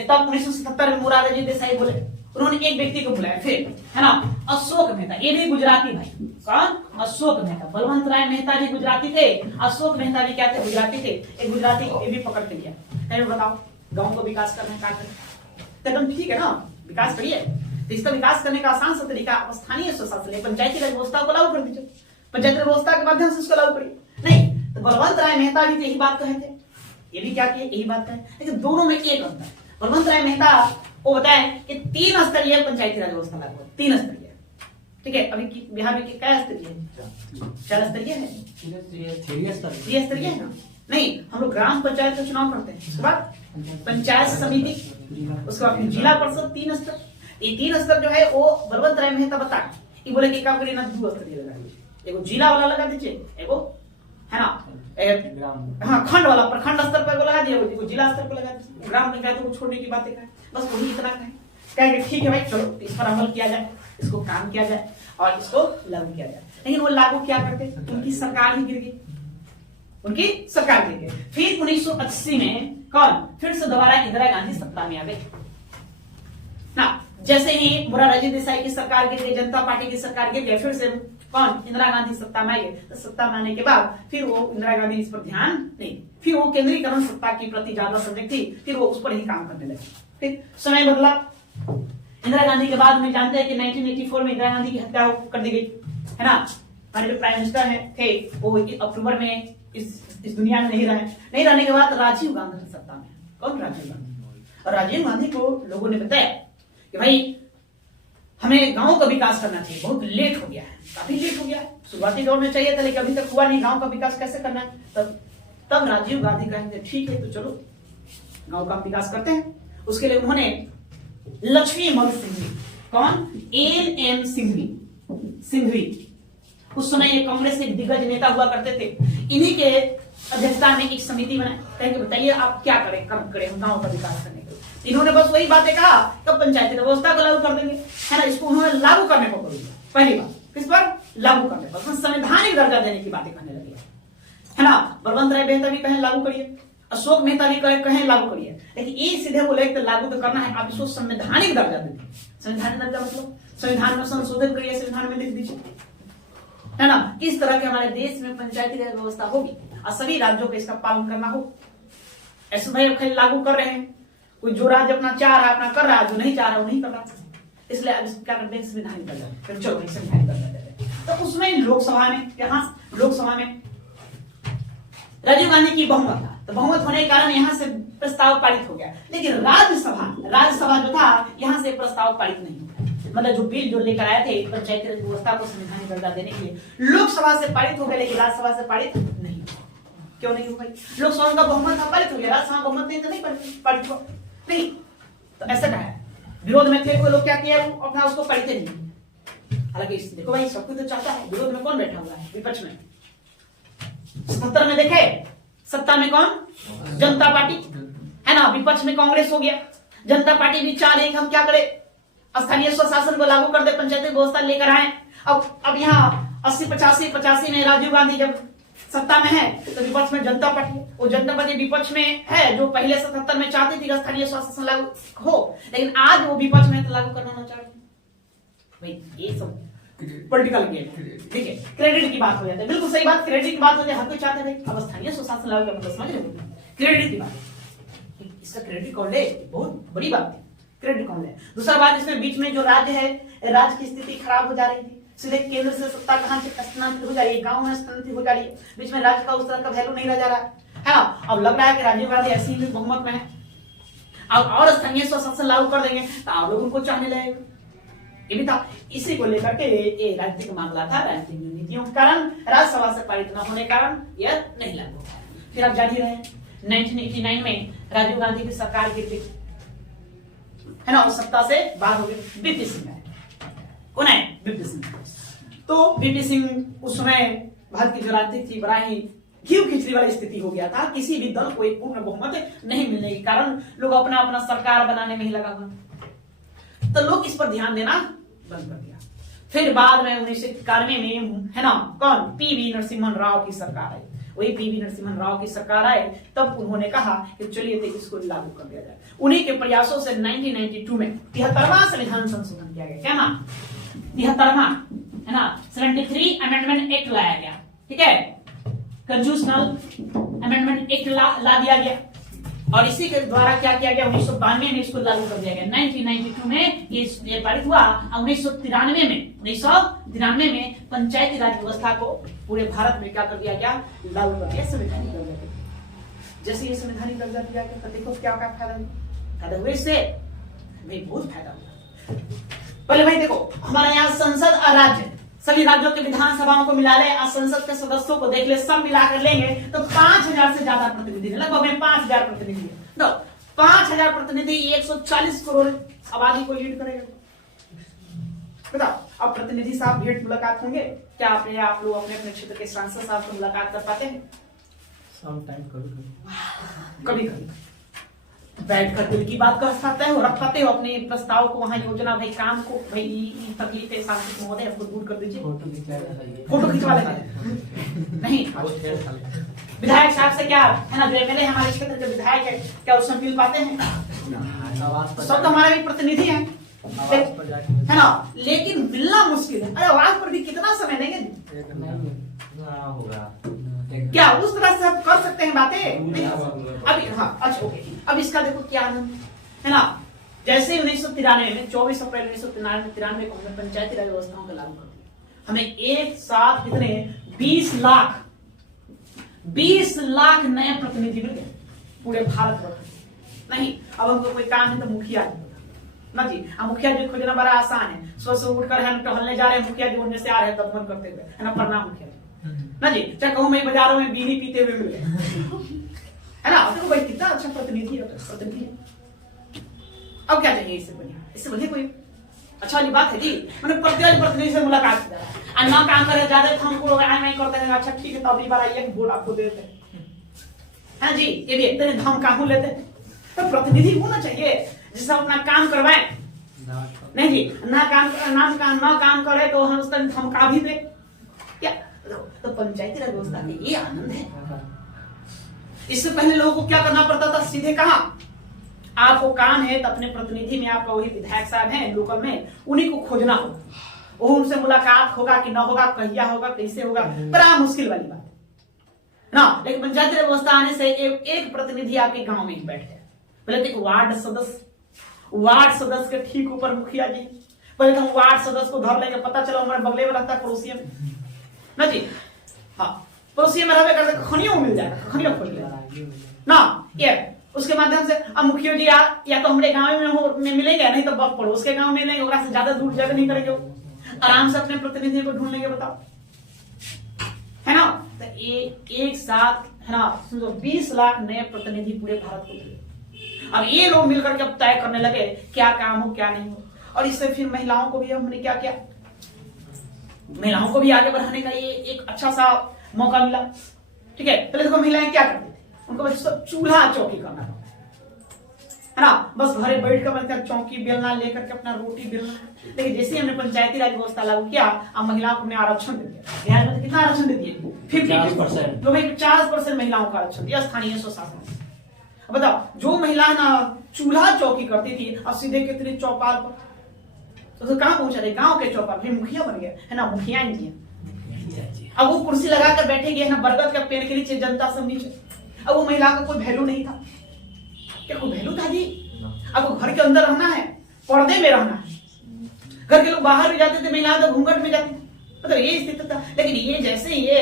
तब 1977 में मोरारजी देसाई बोले, उन्होंने एक व्यक्ति को बुलाया फिर, है ना, अशोक मेहता, ये भी गुजराती भाई, कौन? अशोक मेहता। बलवंत राय मेहता भी गुजराती थे, अशोक मेहता भी क्या थे? गुजराती थे। एक गुजराती को ये भी पकड़ के लिया, कहीं बताओ गांव को विकास करना है, क्या करें? एकदम ठीक है ना, विकास करिए, तो इसका विकास करने का आसान सा तरीका स्थानीय स्वशासन है, पंचायती राज व्यवस्था को लागू कर दीजिए, पंचायती राज व्यवस्था के माध्यम से उसको लागू करिए। नहीं, तो बलवंत राय मेहता भी यही बात कहे थे, ये भी क्या किए, यही बात कहे, लेकिन दोनों में एक अंतर है। बलवंत राय मेहता वो बताए कि 3 स्तरीय पंचायती राज व्यवस्था लागू है, 3 स्तरीय, ठीक है। अभी बिहार में क्या स्तरीय है? 4 स्तरीय है, 3 स्तरीय है ना। नहीं, हम लोग ग्राम पंचायत का चुनाव करते हैं, उसके बाद पंचायत समिति, उसके बाद जिला परिषद, 3 स्तर। ये 3 स्तर जो है वो बलवंत राय मेहता बताए, ये बोले कि काम करिए ना, 2 स्तरीय लगा दीजिए, एगो जिला वाला लगा दीजिए, एगो है ना हाँ खंड वाला प्रखंड स्तर पर लगा दिया, जिला स्तर पर लगा दिया, ग्राम पंचायत को छोड़ने की बातें कहें, बस वही इतना कहें ठीक है भाई, चलो इस पर अमल किया जाए, इसको काम किया जाए और इसको लागू किया जाए। लेकिन वो लागू क्या करते, उनकी सरकार ही गिर गई, उनकी सरकार गिर गई। फिर 1980 में कौन फिर से दोबारा इंदिरा गांधी सत्ता में आ गई ना। जैसे ही मोरारजी देसाई की सरकार गिर गई, जनता पार्टी की सरकार गिर गई, फिर से कौन इंदिरा गांधी सत्ता में आई। तो सत्ता में आने के बाद फिर वो इंदिरा गांधी इस पर ध्यान नहीं, फिर वो केंद्रीकरण सत्ता की प्रति ज्यादा सजग थी, फिर वो उस पर ही काम करने लगी। फिर समय बदला, इंदिरा गांधी के बाद में जानते हैं कि 1984 में इंदिरा गांधी की हत्या कर दी गई, है ना। हमारे जो प्राइम मिनिस्टर है थे वो अक्टूबर में इस दुनिया में नहीं रहने के बाद राजीव गांधी सत्ता में। कौन? राजीव गांधी। और राजीव गांधी को लोगों ने बताया कि भाई हमें गांव का विकास करना चाहिए, बहुत लेट हो गया है, काफी लेट हो गया है, शुरुआती दौर में चाहिए था लेकिन अभी तक हुआ नहीं, गांव का विकास कैसे करना है। तब राजीव गांधी कहेंगे ठीक है तो चलो गांव का विकास करते हैं। उसके लिए उन्होंने लक्ष्मी मल सिंघवी, कौन? एन सिंघवी, उस समय ये कांग्रेस के दिग्गज नेता हुआ करते थे, इन्हीं के अध्यक्षता में एक समिति बनाई, कहेंगे बताइए आप क्या करें गांव का विकास करने के लिए। इन्होंने बस वही बातें कहा कि पंचायती व्यवस्था को लागू कर देंगे, है ना। इसको उन्होंने लागू करने को बोला, पहली बात किस पर? लागू करने पर, संवैधानिक दर्जा देने की बातें करने लगे, है ना। बलवंत राय मेहता भी कहें लागू करिए, अशोक मेहता भी कहें लागू करिए, लेकिन ये सीधे बोले कि लागू तो करना है, आप इसको संवैधानिक दर्जा दे दीजिए। संवैधानिक दर्जा मतलब संविधान में संशोधन करिए, संविधान में लिख दीजिए, है ना। किस तरह के हमारे देश में पंचायती राज व्यवस्था होगी और सभी राज्यों को इसका पालन करना हो। ऐसे भाई खाली लागू कर रहे हैं, कोई जो राज्य अपना चाह रहा है अपना कर रहा है, जो नहीं चाह रहा वो नहीं कर रहा, इसलिए अब क्या करते हैं संविधानिक दर्जा, फिर चलो संविधानिक दर्जा देते हैं। तो उसमें लोकसभा में, यहाँ लोकसभा में राजीव गांधी की बहुमत था, तो बहुमत होने के कारण यहाँ से प्रस्ताव पारित हो गया, लेकिन राज्यसभा जो था यहाँ से प्रस्ताव पारित नहीं हुआ। मतलब जो बिल जो लेकर आए थे पंचायती राज व्यवस्था को संवैधानिक दर्जा देने के लिए, लोकसभा से पारित हो गया लेकिन राज्यसभा से पारित नहीं हुआ। क्यों नहीं हुआ? लोकसभा का बहुमत पारित हो गया, राज्यसभा बहुमत नहीं तो नहीं पारित हुआ नहीं। तो ऐसा कहा है, विरोध में थे कोई लोग, क्या किया अपना उसको पारित नहीं। हालांकि देखो भाई सब कुछ तो चाहता है, विरोध में कौन बैठा हुआ है? विपक्ष में। 77 में देखे सत्ता में कौन? जनता पार्टी, है ना। विपक्ष में कांग्रेस हो गया, जनता पार्टी भी चाह रही हम क्या करें, स्थानीय स्वशासन को लागू कर दे, पंचायती व्यवस्था लेकर आए। अब यहाँ 80-85 में राजीव गांधी जब सत्ता में है तो विपक्ष में जनता पार्टी, वो जनता पार्टी विपक्ष में है जो पहले 77 में चाहती थी कि स्थानीय स्वशासन लागू हो, लेकिन आज वो विपक्ष में तो लागू करना चाहते हैं। भाई ये सब पॉलिटिकल गेम, ठीक है। क्रेडिट की बात हो जाती है, बिल्कुल सही बात, क्रेडिट की बात हो जाती है। हर कोई चाहते हैं अब स्थानीय स्वशासन लागू करना, समझ रहे हो क्रेडिट की बात, इसका क्रेडिट कौन ले, बहुत बड़ी बात थी, क्रेडिट कौन ले। दूसरा बात, इसमें बीच में जो राज्य है, राज्य की स्थिति खराब हो जा रही थी, सीधे केंद्र से सत्ता कहां से स्थानांतरित हो जा रही है, गांव में स्थानांतरित हो जा रही है, बीच में राज्य का उस तरह का वैल्यू नहीं रह जा रहा है। अब लग रहा है कि राजीव गांधी ऐसी ही बहुमत में है, अब और स्थानीय स्वशासन लागू कर देंगे तो आप लोग उनको चाहने लगेगा, ये भी था। इसी को लेकर के ये राजनीतिक मामला था, राजनीतिक नीतियों के कारण, राज्यसभा से पारित न होने के कारण यह नहीं लागू हुआ। फिर आप जान ही रहे 1989 में राजीव गांधी की सरकार गिर गई है ना, उस सत्ता से बाहर हो गए बीपी सिंह। कौन है? बीपी सिंह। तो बीपी सिंह उस समय भारत की जो राजनीति थी बड़ा ही घी खिचड़ी वाली स्थिति हो गया था, किसी भी दल को एक पूर्ण बहुमत नहीं मिलने के कारण लोग अपना अपना सरकार बनाने में ही लगा हुआ, तो लोग इस पर ध्यान देना बंद कर दिया। फिर बाद में 1991 में है ना, कौन? पीवी नरसिम्हा राव की सरकार आई, वही पीवी नरसिम्हा राव की सरकार आए, तब उन्होंने कहा कि चलिए इसको लागू कर दिया जाए। उन्हीं के प्रयासों से 1992 में 73वां संविधान संशोधन किया गया। क्या नाम? 73वां है ना, 73 अमेंडमेंट एक्ट लाया गया, ठीक है, कंस्टिट्यूशनल अमेंडमेंट एक्ट ला दिया गया, और इसी के द्वारा क्या किया गया, 1992 में इसको लागू कर दिया गया। 1992 में ये पारित हुआ। 1993 में पंचायती राज व्यवस्था को पूरे भारत में क्या कर दिया गया, लागू कर दिया, संवैधानिक दर्जा दिया। जैसे ये संवैधानिक दर्जा दिया गया तो देखो क्या क्या फायदा हुआ इससे, भाई बहुत फायदा हुआ। पहले भाई देखो, हमारे यहाँ संसद और राज्य, सभी राज्यों के विधानसभाओं को मिला ले, संसद के सदस्यों को देख ले, सब मिलाकर लेंगे तो 5000 से ज्यादा प्रतिनिधि, लगभग 5000 प्रतिनिधि। तो 5000 प्रतिनिधि 140 करोड़ आबादी को लीड करेगा। बताओ, अब प्रतिनिधि साहब भेंट मुलाकात होंगे क्या? आप लोग अपने अपने क्षेत्र के सांसद साहब से मुलाकात कर पाते हैं? कभी बैठ कर दिल की बात कर सकते हो, रख पाते हो अपने प्रस्ताव को, वहाँ योजना, भाई काम को, भाई तकलीफें सांसद महोदय आपको दूर कर दीजिए, फोटो खिंचवा लेते नहीं। विधायक साहब से क्या है ना, जो एमएलए हमारे क्षेत्र के विधायक है, क्या उससे मिल पाते हैं? सब तो हमारे भी प्रतिनिधि हैं है ना, लेकिन मिलना मुश्किल है। अरे आवाज पर भी कितना समय देंगे? क्या उस तरह से आप कर सकते हैं बातें? नहीं। अभी हाँ, अच्छा ओके, अब इसका देखो क्या आनंद है ना। जैसे 1993 में 24 अप्रैल 1993 को हमने पंचायती राज व्यवस्थाओं का लागू कर दिया। हमें एक साथ कितने 20 लाख नए प्रतिनिधि मिल गए पूरे भारत वर्ष। नहीं, अब हमको कोई काम है तो मुखिया ना जी, मुखिया जी खोजना बड़ा आसान है। सुबह सुबह उठकर है टहलने जा रहे हैं, मुखिया जी उड़ने से आ रहे हैं तब मन करते हुए है ना, प्रणाम मुखिया ना जी। चाहे कहूँ मैं बाजारों में बीड़ी पीते हुए मिल गए है ना, देखो भाई कितना अच्छा प्रतिनिधि है। अब क्या चाहिए इससे बढ़िया कोई अच्छा वाली बात है जी। मैंने प्रत्येक प्रतिनिधि से मुलाकात किया, ना काम करे ज्यादा हमको नहीं करते हैं, अच्छा ठीक है तो अगली बार आइए वोट आपको देते हैं जी, ये भी एक तरह हम काम लेते हैं। तो प्रतिनिधि होना चाहिए जिससे अपना काम करवाए। नहीं जी, ना काम करे तो हम उस तरह धमका भी दे क्या? तो पंचायती राज व्यवस्था में ये आनंद है। इससे पहले लोगों को क्या करना पड़ता था, सीधे कहा आपको काम है तो अपने प्रतिनिधि में आपका वही विधायक साहब हैं लोकल में, उन्हीं को खोजना होगा, वो उनसे मुलाकात होगा कि ना होगा, कहिया होगा, कैसे होगा, बड़ा मुश्किल वाली बात है ना। लेकिन पंचायती राज व्यवस्था आने से एक प्रतिनिधि आपके गांव में ही बैठ गया। पहले तो वार्ड सदस्य के ठीक ऊपर मुखिया जी, पहले तो हम वार्ड सदस्य को धर लेंगे, पता चला हमारे बगले में रहता है पड़ोसी में ना जी, हाँ पड़ोसी में रहने करते खनियों मिल जाएगा, खनियों खोल लेगा ना ये। उसके माध्यम से अब मुखिया जी या तो हमारे गांव में मिलेंगे, नहीं तो पड़ोस के गांव में नहीं होगा, से ज्यादा दूर जगह नहीं करेंगे, आराम से अपने प्रतिनिधि को ढूंढ लेंगे। बताओ है ना, तो एक साथ है ना 20 लाख नए प्रतिनिधि पूरे भारत को मिले। अब ये लोग मिलकर के अब तय करने लगे क्या काम हो क्या नहीं हो, और इससे फिर महिलाओं को भी हमने क्या किया, महिलाओं को भी आगे बढ़ाने का ये एक अच्छा सा मौका मिला। ठीक है, पहले देखो महिलाएं क्या करती थी, उनको बस चूल्हा चौकी करना है ना, बस घरे बैठ कर मतलब चौकी बेलना लेकर के अपना रोटी बेलना है। लेकिन जैसे ही हमने पंचायती राज व्यवस्था लागू किया, अब महिलाओं को हमने आरक्षण दे दिया। बिहार में कितना आरक्षण दे दिए? 50%। तो भाई 50% महिलाओं का आरक्षण दिया स्थानीय स्वशासन। बताओ, जो महिला ना चूल्हा चौकी करती थी, अब सीधे कितनी चौपाल पर, तो कहाँ पहुंचा रहे? गांव के चौपाल, फिर मुखिया बन गया है ना, मुखिया जी। अब वो कुर्सी लगा कर बैठे गए ना बरगद के पेड़ के नीचे, जनता सब नीचे। अब वो महिला का कोई वैल्यू नहीं था। क्या कोई वैल्यू था जी? अब घर के अंदर रहना है, पर्दे में रहना है। घर के लोग बाहर भी जाते थे, महिलाएं तो घूंघट में जाती थी, मतलब ये स्थिति था। लेकिन ये जैसे ये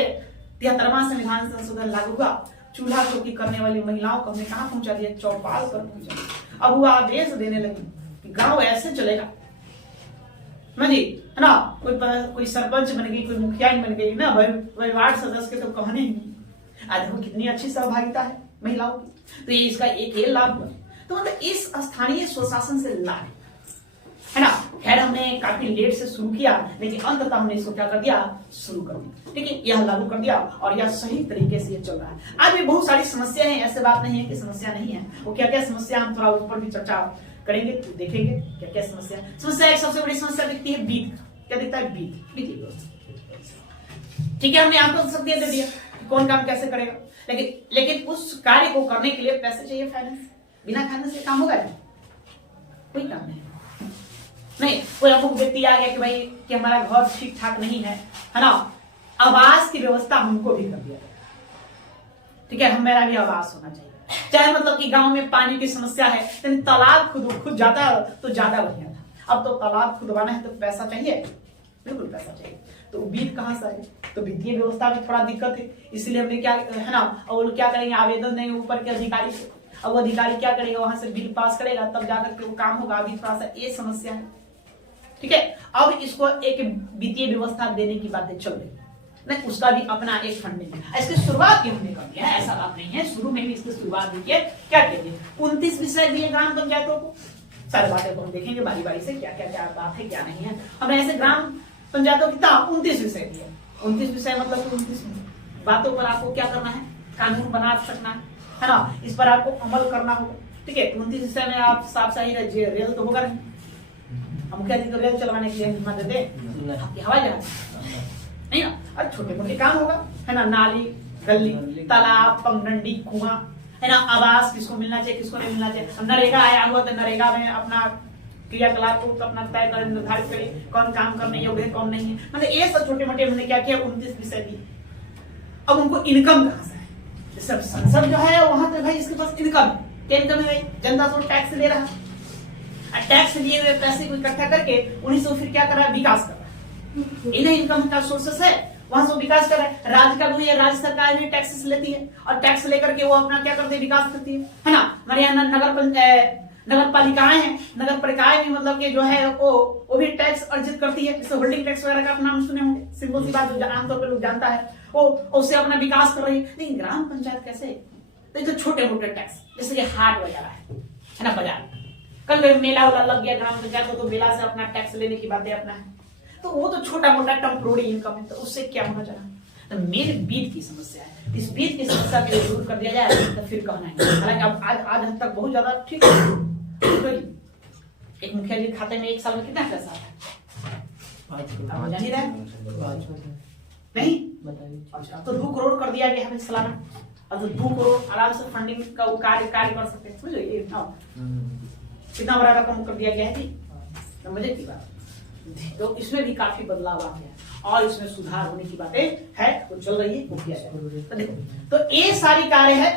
73वां संविधान संशोधन लागू हुआ, चूल्हा चौकी करने वाली महिलाओं को हमने कहां पहुंचा दिया? चौपाल पर पहुंचा। अब वो आदेश देने लगे कि गांव ऐसे चलेगा ना जी, है ना। कोई सरपंच बन गई, कोई मुखिया बन गई ना, वार्ड सदस्य के तो कहने ही। आज देखो कितनी अच्छी सहभागिता है महिलाओं की। तो ये इसका एक ये लाभ हुआ। तो मतलब इस स्थानीय स्वशासन से लाभ है ना। खैर हमने काफी लेट से शुरू किया, लेकिन अंततः हमने इसको क्या कर दिया? शुरू कर दिया। लेकिन यह लागू कर दिया और यह सही तरीके से ये चल रहा है। आज भी बहुत सारी समस्या है, ऐसे बात नहीं है कि समस्या नहीं है। वो क्या क्या समस्या, हम थोड़ा ऊपर भी चर्चा करेंगे, तो देखेंगे क्या क्या समस्या। एक सबसे बड़ी समस्या दिखती है बीत। क्या दिखता है? बीत। ठीक है, हमने आपको शक्तियां दे दिया कौन काम कैसे करेगा, लेकिन उस कार्य को करने के लिए पैसे चाहिए, फाइनेंस। बिना फाइनेंस के काम होगा? कोई काम नहीं। कोई आपको व्यक्ति आ गया कि भाई कि हमारा घर ठीक ठाक नहीं है ना, आवास की व्यवस्था हमको भी कर दिया। ठीक है, मेरा भी आवास होना चाहिए। चाहे मतलब कि गांव में पानी की समस्या है, लेकिन तालाब खुद जाता तो ज्यादा बढ़िया था। अब तो तालाब खुदवाना है तो पैसा चाहिए, बिल्कुल पैसा चाहिए। तो बीत कहां से है? तो वित्तीय व्यवस्था में थोड़ा दिक्कत है, इसलिए हमने क्या है ना, और क्या करेंगे? आवेदन देंगे ऊपर के अधिकारी से। अब वो अधिकारी क्या करेगा? वहां से बिल पास करेगा, तब जाकर के वो काम होगा। अभी थोड़ा सा ये समस्या है। ठीक है, अब इसको एक वित्तीय व्यवस्था देने की बातें चल रही नहीं, उसका भी अपना एक फंडिंग है। इसकी शुरुआत ही हमने कर दिया है, ऐसा बात नहीं है। शुरू में भी इसकी शुरुआत देखिए क्या कहते 29 विषय दिए ग्राम पंचायतों को। सारी बातें को हम देखेंगे बारी बारी से, क्या क्या बात है क्या नहीं है। हमने ऐसे ग्राम पंचायतों की 29 विषय दिए। 29 विषय मतलब 29 बातों पर आपको क्या करना है? कानून बना सकना है ना, इस पर आपको अमल करना होगा। ठीक है, 29 विषय में आप साफ सही रेल तो होगा नहीं, हम मुखिया जी को रेल चलवाने के लिए हिम्मत देते? आपकी हवाई जहाज नहीं ना। और छोटे मोटे काम होगा, है ना, नाली गली तालाब पगडंडी कुआं, है ना, आवास किसको मिलना चाहिए किसको नहीं मिलना चाहिए। नरेगा आया हुआ तो नरेगा में अपना क्रियाकलाप को अपना तय करें, निर्धारित करें कौन काम करने योग्य है कौन नहीं है। मतलब ये सब छोटे मोटे हमने क्या किया? 29 विषय दिए। अब उनको इनकम कहां से है? सब संसद जो है वहां पे भाई इसके पास इनकम है। क्या इनकम है भाई? जनता से टैक्स ले रहा है, टैक्स लिए हुए पैसे को इकट्ठा करके उन्हीं से फिर क्या कर रहा है? विकास कर रहा है। इन्हें इनकम का सोर्सेस है, वहां से विकास कर रहा है। राज्य का भी राज्य सरकार भी टैक्सेस लेती है और टैक्स लेकर के वो अपना क्या करते हैं? विकास करती है ना। हमारे यहाँ नगर पालिकाएं हैं, नगर पालिकाएं भी मतलब कि जो है वो भी टैक्स अर्जित करती है। जैसे होल्डिंग टैक्स वगैरह का आप नाम सुने होंगे, सिंपल सी बात जो आमतौर पर लोग जानता है, वो उससे अपना विकास कर रही है। लेकिन ग्राम पंचायत कैसे? तो छोटे मोटे टैक्स, जैसे कि हाट वगैरह है ना, बाजार कल मेला वाला लग गया ग्राम पंचायत को, तो मेला से अपना टैक्स लेने की बातें अपना है, तो वो तो छोटा मोटा टेम्पोररी इनकम है, तो उससे क्या होना चाहिए? तो मेन बीत की समस्या है। इस बीत की समस्या को दूर कर दिया जाए तो फिर कहना है। हालांकि अब आज हद तक बहुत ज्यादा ठीक है। तो एक मुखिया जी खाते में एक साल में कितना पैसा आता है? जान ही रहे नहीं? अच्छा, तो 2 करोड़ कर दिया गया हमें सालाना। अब तो 2 करोड़ आराम से फंडिंग का वो कार्य कर सकते हैं। समझो ये कितना बड़ा रकम कर दिया गया है जी। मजे की बात। तो इसमें भी काफी बदलाव आ गया और इसमें सुधार होने की बातें है, तो चल रही है, वो किया जाए। तो देखो, तो ये सारी कार्य है,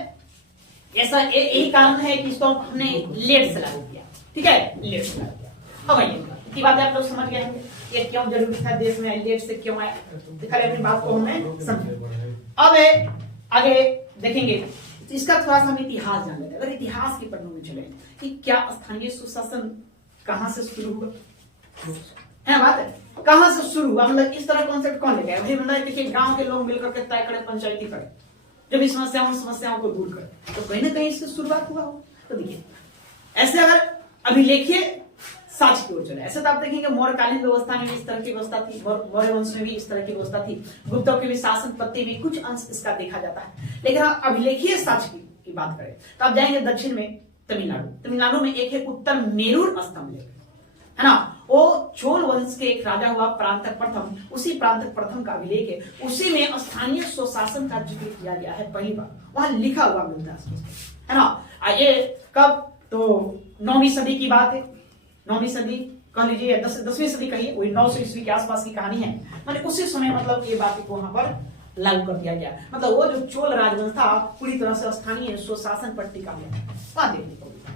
ऐसा यही कारण है कि इसको हमने लेट से लागू किया। ठीक है, लेट से लागू किया। अब ये बात आप लोग समझ गए होंगे ये क्यों जरूरी था, देश में लेट से क्यों आया। दिखा अपनी बात को हमें समझे। अब आगे देखेंगे, इसका थोड़ा सा हम इतिहास जान लेते हैं। अगर इतिहास के पन्नों में चले कि क्या स्थानीय सुशासन कहां से शुरू हुआ, है बात है, कहां से शुरू हुआ, मतलब इस तरह कॉन्सेप्ट कौन लेके आया? भाई मतलब देखिए, गांव के लोग मिलकर के तय करें, पंचायती करें, जब इस समस्याओं को दूर करें, तो कहीं ना कहीं इसकी शुरुआत हुआ हो। तो देखिए, ऐसे अगर अभिलेखीय साक्ष्य की ओर चले, ऐसे तो आप देखेंगे मौर्यकालीन व्यवस्था में भी इस तरह की व्यवस्था थी, मौर्य वंश में भी इस तरह की व्यवस्था थी, गुप्तों के भी शासन पत्ति में कुछ अंश इसका देखा जाता है। लेकिन हम अभिलेखीय साक्ष्य की बात करें तो आप जाएंगे दक्षिण में, तमिलनाडु में एक है उत्तर मेरूर स्तंभ लेक, है ना। वो चोल वंश के एक राजा हुआ प्रांतक प्रथम, उसी प्रांतक प्रथम का अभिलेख है। उसी में स्थानीय स्वशासन का जिक्र किया गया है पहली बार, वहां लिखा हुआ मिलता है ना। ये कब, तो 9वीं सदी की बात है। 9वीं सदी कह लीजिए, 10वीं सदी कहिए, वही 900 ईस्वी के आसपास की कहानी है। मतलब उसी समय मतलब ये बात को वहां पर लागू कर दिया गया। मतलब वो जो चोल राजवंश था पूरी तरह से स्थानीय स्वशासन पर टिका हुआ, वहां देखने को मिलता।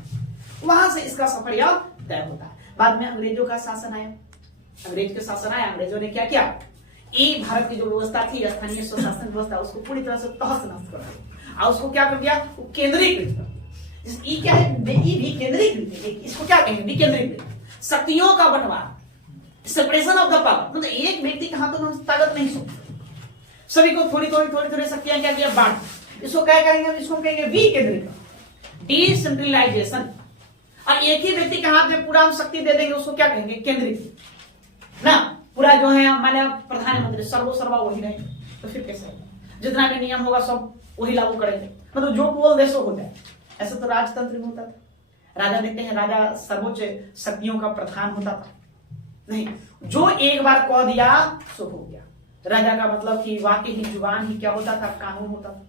वहां से इसका सफर तय होता है। बाद में अंग्रेजों का शासन आया, अंग्रेज का शासन आया। अंग्रेजों ने क्या किया, एक भारत की जो व्यवस्था थी स्थानीय स्वशासन व्यवस्था, उसको पूरी तरह से तहस नहस कर दिया और उसको क्या कर दिया, केंद्रीकृत कर दिया। ये क्या है, भी केंद्रीकृत है, इसको क्या कहेंगे, विकेंद्रीकृत, शक्तियों का बंटवारा, सेपरेशन ऑफ द पावर। मतलब एक व्यक्ति के हाथों में ताकत नहीं सौंपी, सभी को थोड़ी थोड़ी शक्तियां क्या किया, बांट। इसको क्या कहेंगे, इसको कहेंगे विकेंद्रीकरण, डिसेंट्रलाइजेशन। और एक ही व्यक्ति के हाथ में पूरा शक्ति दे देंगे, उसको क्या कहेंगे, केंद्रीकृत ना। पूरा जो है हमारे प्रधानमंत्री सर्वा वही रहे, तो फिर कैसे होगा, जितना भी नियम होगा सब वही लागू करेंगे। मतलब जो बोल दे सो हो जाए। ऐसा तो राजतंत्र में होता था। राजा देखते हैं, राजा सर्वोच्च शक्तियों का प्रधान होता था, नहीं, जो एक बार कह दिया सो हो गया। राजा का मतलब कि वाकई ही जुबान ही क्या होता था, कानून होता था।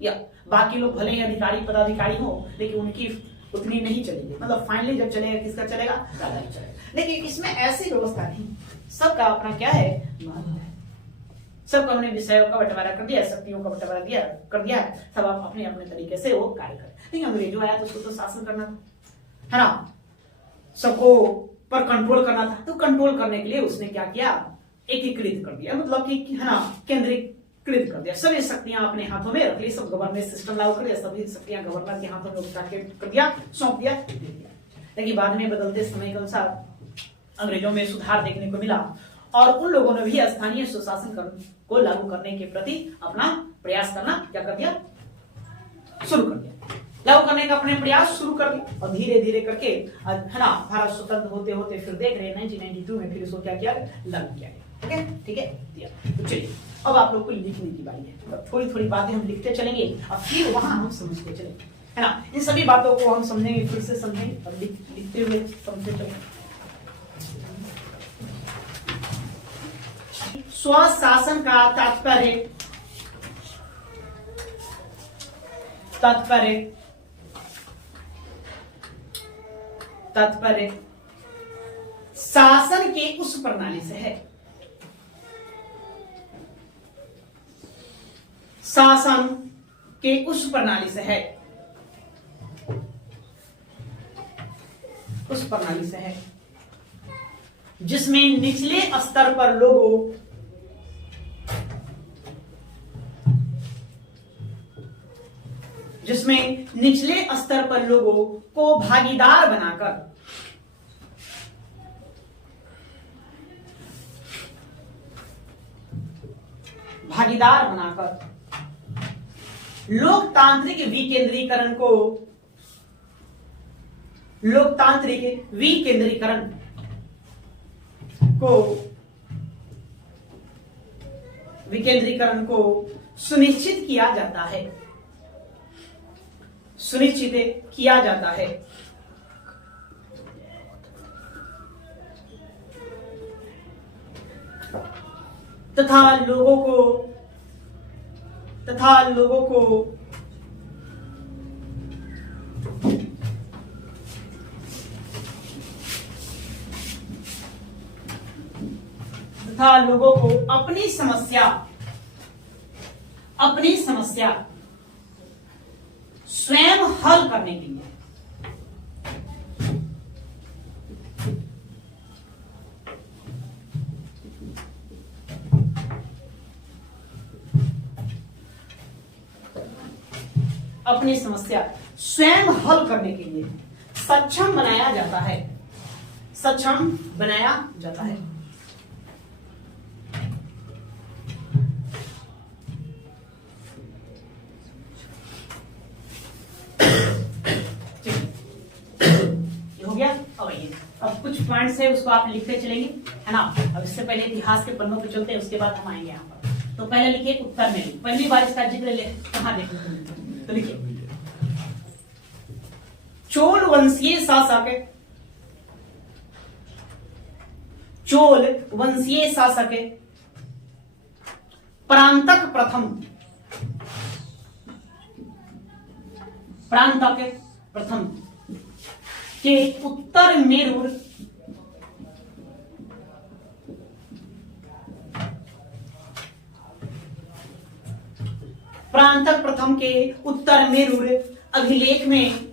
या बाकी लोग भले ही अधिकारी पदाधिकारी हो, लेकिन उनकी उतनी नहीं चलेगी। मतलब फाइनली जब चलेगा, किसका चलेगा, राजा ही चलेगा। लेकिन इसमें ऐसी व्यवस्था नहीं, सबका अपना क्या है, महत्व है। सबका अपने विषयों का बंटवारा कर दिया, शक्तियों का बंटवारा कर दिया, सब आप अपने अपने तरीके से वो कार्य करें। लेकिन अंग्रेजों आया तो उसको तो शासन करना था, है ना, सबको पर कंट्रोल करना था। तो कंट्रोल करने के लिए उसने क्या किया, एकीकृत कर दिया, मतलब कि है ना, केंद्रीकृत कर दिया। सभी शक्तियां अपने हाथों में रख ली, सब गवर्नेंस सिस्टम लागू कर दिया, सभी शक्तियां गवर्नर के हाथों में उठा के कर दिया, सौंप दिया, दे दिया। लेकिन बाद में बदलते समय के अनुसार अंग्रेजों में सुधार देखने को मिला और उन लोगों ने भी स्थानीय स्वशासन को लागू करने के प्रति अपना प्रयास करना क्या कर दिया, शुरू कर दिया। लागू करने का अपने प्रयास शुरू कर दिया और धीरे धीरे करके, है ना, भारत स्वतंत्र होते होते फिर देख रहे हैं 1992 में फिर इसको क्या किया, लागू किया गया। ओके, ठीक है, दिया। तो चलिए अब आप लोग को लिखने की बारी है। तो थोड़ी थोड़ी बातें हम लिखते चलेंगे और फिर वहां हम समझते चलेंगे, है ना। इन सभी बातों को हम समझेंगे, फिर से समझेंगे और लिखते हुए समझते चलेंगे। स्वशासन का तात्पर्य शासन के उस प्रणाली से है, शासन के उस प्रणाली से है, उस प्रणाली से है जिसमें निचले स्तर पर लोगों को भागीदार बनाकर लोकतांत्रिक विकेंद्रीकरण को सुनिश्चित किया जाता है तथा लोगों को अपनी समस्या स्वयं हल करने के लिए सक्षम बनाया जाता है। अब कुछ पॉइंट्स है उसको आप लिखते चलेंगे, है ना। अब इससे पहले इतिहास के पन्नों पे चलते हैं, उसके बाद हम आएंगे यहाँ पर। तो पहले लिखिए उत्तर में, पहली बार इसका जिक्र कहाँ देखो, तो लिखिए चोल वंशीय शासक, चोल वंशीय शासक परांतक प्रथम, परांतक प्रथम के उत्तर मेरूर परांतक प्रथम के उत्तर मेरूर अभिलेख में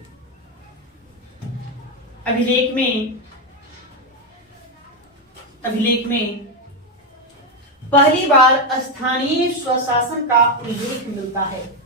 पहली बार स्थानीय स्वशासन का उल्लेख मिलता है।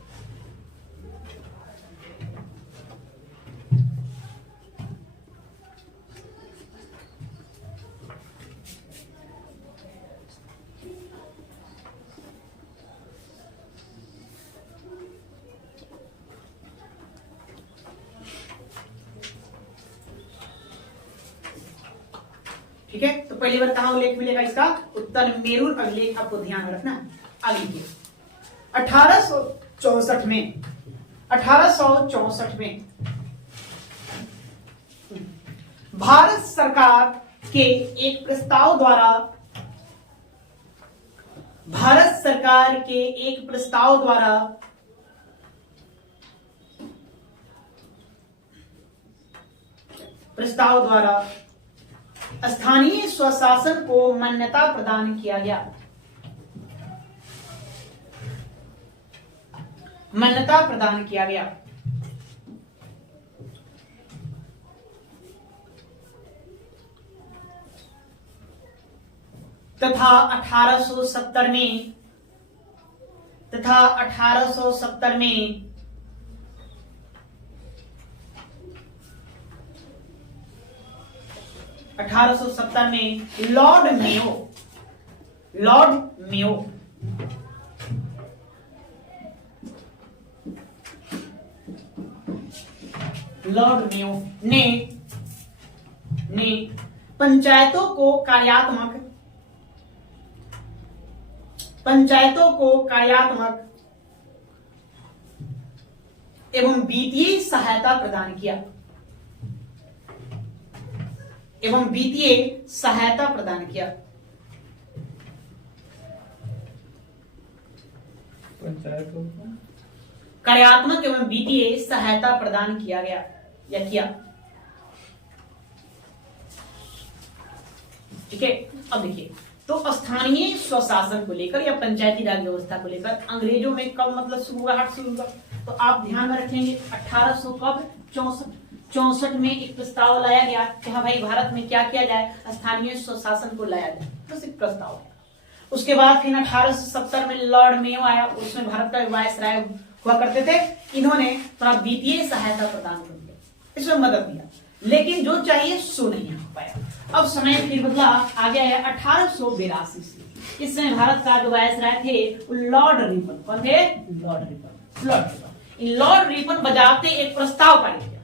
ठीक है, तो पहली बार कहां उल्लेख मिलेगा इसका? उत्तर मेरूर अभिलेख, आपको ध्यान में रखना। आगे देखिए 1864 में, 1864 में भारत सरकार के एक प्रस्ताव द्वारा, भारत सरकार के एक प्रस्ताव द्वारा स्थानीय स्वशासन को मान्यता प्रदान किया गया, मान्यता प्रदान किया गया। तथा 1870 में, तथा 1870 में लॉर्ड मेयो, लॉर्ड मेयो ने पंचायतों को कार्यात्मक एवं वित्तीय सहायता प्रदान किया, कार्यात्मक एवं वित्तीय सहायता प्रदान किया गया या किया। ठीक है, अब देखिए, तो स्थानीय स्वशासन को लेकर या पंचायती राज व्यवस्था को लेकर अंग्रेजों में कब मतलब शुरुआत शुरू हुआ, तो आप ध्यान में रखेंगे 1864 में एक प्रस्ताव लाया गया कि हाँ भाई भारत में क्या किया जाए, स्थानीय स्वशासन को लाया जाए, बस एक प्रस्ताव है। उसके बाद फिर 1870 में लॉर्ड मेयो आया, उसमें भारत का वायसराय हुआ करते थे, इन्होंने थोड़ा वित्तीय सहायता प्रदान कर दिया, इसमें मदद दिया, लेकिन जो चाहिए सो नहीं हो पाया। अब समय फिर बदला, आ गया है 1882 से। इस समय भारत का जो वायसराय थे वो लॉर्ड रिपन, कौन थे? Lord Ripon. लॉर्ड रिपन बजाते एक प्रस्ताव पारित किया,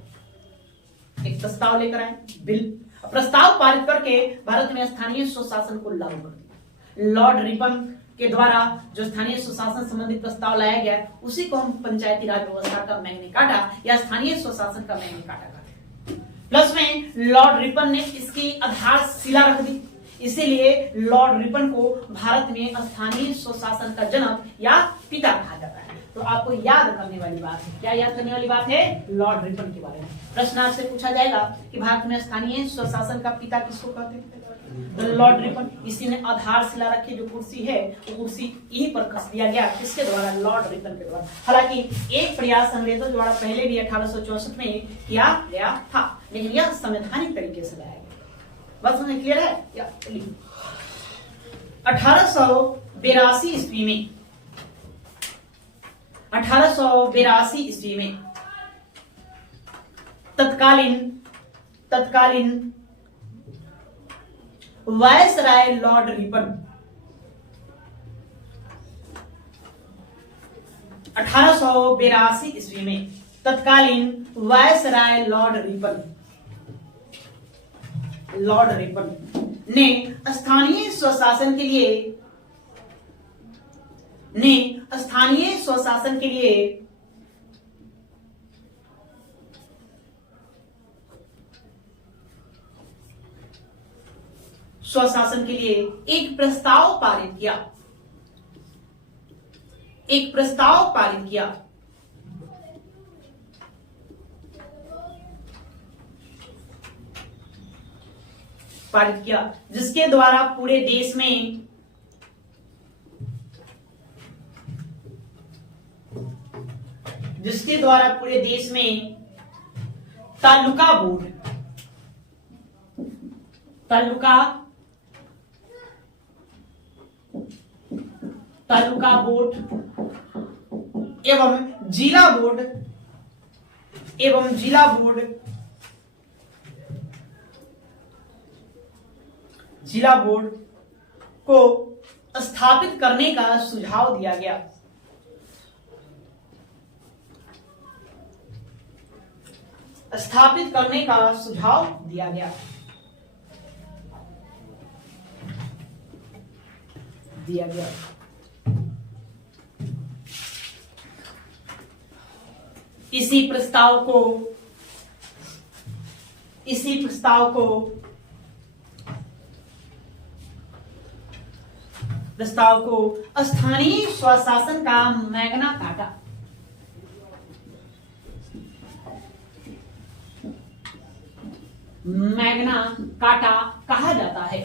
एक प्रस्ताव लेकर आए, बिल, प्रस्ताव पारित करके भारत में स्थानीय स्वशासन को लागू कर दिया। लॉर्ड रिपन के द्वारा जो स्थानीय स्वशासन संबंधी प्रस्ताव लाया गया, उसी को हम पंचायती राज व्यवस्था का मैग्ना कार्टा या स्थानीय स्वशासन का मैग्ना कार्टा कहते हैं। प्लस में लॉर्ड रिपन ने इसकी आधारशिला रख दी, इसीलिए लॉर्ड रिपन को भारत में स्थानीय स्वशासन का जनक या पिता कहा जाता है। तो आपको याद करने वाली बात है, क्या याद करने वाली बात है? लॉर्ड रिपन के बारे में प्रश्न आपसे पूछा जाएगा कि भारत में स्थानीय स्वशासन का पिता किसको कहते हैं, तो लॉर्ड रिपन। इसी ने आधारशिला रखी, जो कुर्सी है वो कुर्सी यहीं पर कस दिया गया, किसके द्वारा? लॉर्ड रिपन के द्वारा। हालांकि एक प्रयास अंग्रेजों द्वारा पहले भी 1864 में किया गया था, लेकिन यह संवैधानिक तरीके से लाया गया। बात समझ क्लियर है? 1882 ईस्वी में, 1882 ईस्वी में तत्कालीन वायसराय लॉर्ड रिपन, 1882 ईस्वी में तत्कालीन वायसराय लॉर्ड रिपन ने स्थानीय स्वशासन के लिए स्वशासन के लिए एक प्रस्ताव पारित किया। एक प्रस्ताव पारित किया। जिसके द्वारा पूरे देश में तालुका बोर्ड एवं जिला बोर्ड को स्थापित करने का सुझाव दिया गया। इसी प्रस्ताव को स्थानीय स्वशासन का मैग्ना कार्टा कहा जाता है।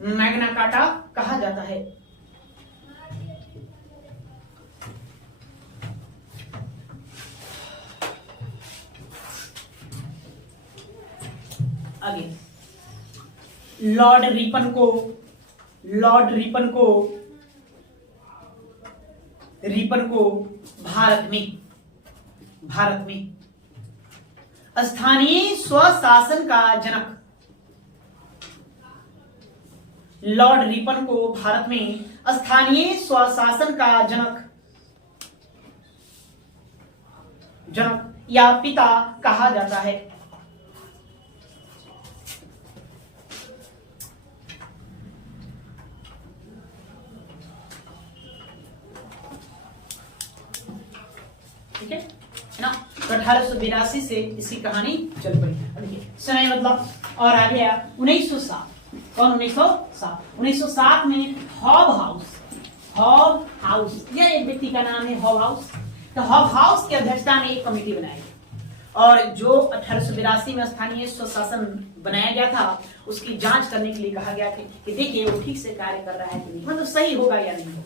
मैग्ना कार्टा कहा जाता है। आगे लॉर्ड रिपन को भारत में स्थानीय स्वशासन का जनक, लॉर्ड रिपन को भारत में स्थानीय स्वशासन का जनक या पिता कहा जाता है। ठीक है ना। तो 1882 से इसकी कहानी चल पड़ी। देखिए समय मतलब और आ गया 1907। कौन 1907 में हॉब हाउस यह एक व्यक्ति का नाम है। हॉब हाउस, तो हॉब हाउस की अध्यक्षता में एक कमेटी बनाई गई और जो 1882 में स्थानीय स्वशासन बनाया गया था उसकी जांच करने के लिए कहा गया कि देखिए वो ठीक से कार्य कर रहा है कि नहीं, मतलब सही होगा या नहीं होगा।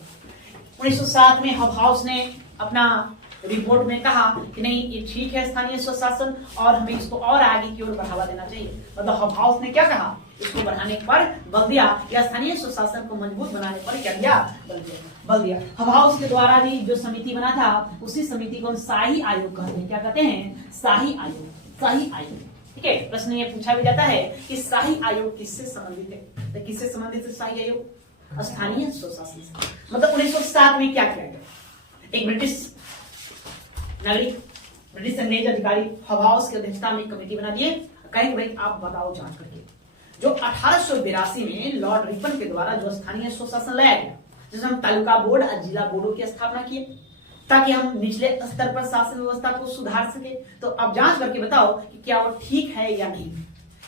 1907 में हॉब हाउस ने अपना रिपोर्ट में कहा कि नहीं ये ठीक है स्थानीय स्वशासन और हमें इसको और आगे की ओर बढ़ावा देना चाहिए। मतलब हब हाउस ने क्या कहा, इसको बढ़ाने पर बल दिया या स्थानीय स्वशासन को मजबूत बनाने पर क्या दिया, बल दिया। हब हाउस के द्वारा भी जो समिति बना था उसी समिति को शाही आयोग कहते हैं। क्या कहते हैं, शाही आयोग। ठीक है, प्रश्न ये पूछा भी जाता है कि शाही आयोग किससे संबंधित है, तो किससे संबंधित है शाही आयोग, स्थानीय स्वशासन से। मतलब 1907 में क्या किया गया, एक ब्रिटिश अंग्रेज अधिकारी हब हाउस की अध्यक्षता में कमेटी बना दिए, कहेंगे भाई आप बताओ जांच करके। जो 1882 में लॉर्ड रिपन के द्वारा जो स्थानीय स्वशासन लाया गया, जिसमें हम तालुका बोर्ड और जिला बोर्डों की स्थापना किए ताकि हम निचले स्तर पर शासन व्यवस्था को सुधार सके। तो अब जांच करके बताओ कि क्या वो ठीक है या नहीं,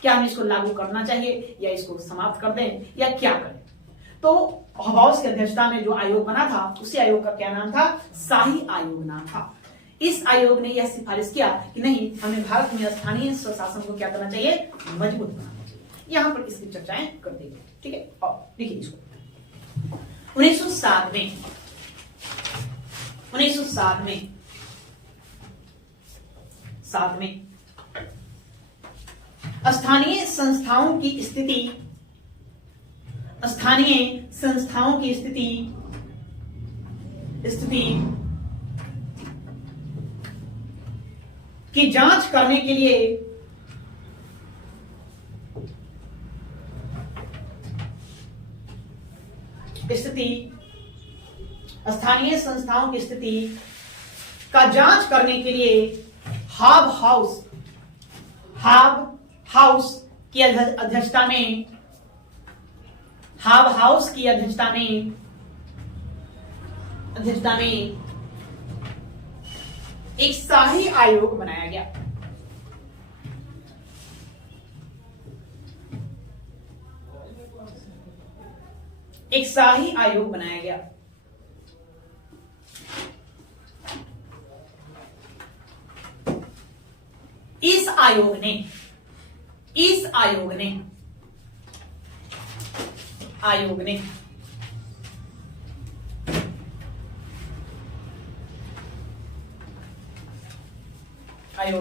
क्या हम इसको लागू करना चाहिए या इसको समाप्त कर दें या क्या करें। तो हब हाउस की अध्यक्षता में जो आयोग बना था उसी आयोग का क्या नाम था, शाही आयोग नाम था। इस आयोग ने यह सिफारिश किया कि नहीं हमें भारत में स्थानीय स्वशासन को क्या करना चाहिए, मजबूत बनाना चाहिए। यहां पर इसकी चर्चाएं कर देंगे। ठीक है, और देखिए इसको 1907 में स्थानीय संस्थाओं की स्थिति की जांच करने के लिए स्थानीय संस्थाओं की स्थिति का जांच करने के लिए हब हाउस की अध्यक्षता में एक शाही आयोग बनाया गया। एक शाही आयोग बनाया गया। इस आयोग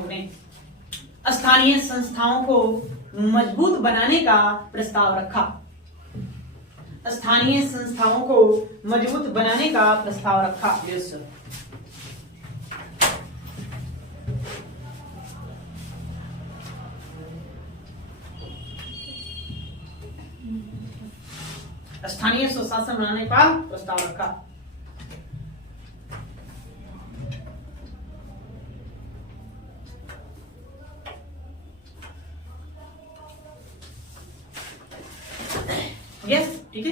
ने स्थानीय संस्थाओं को मजबूत बनाने का प्रस्ताव रखा। स्थानीय संस्थाओं को मजबूत बनाने का प्रस्ताव रखा। Yes sir. स्थानीय स्वशासन बनाने का प्रस्ताव रखा। यस, ठीक है।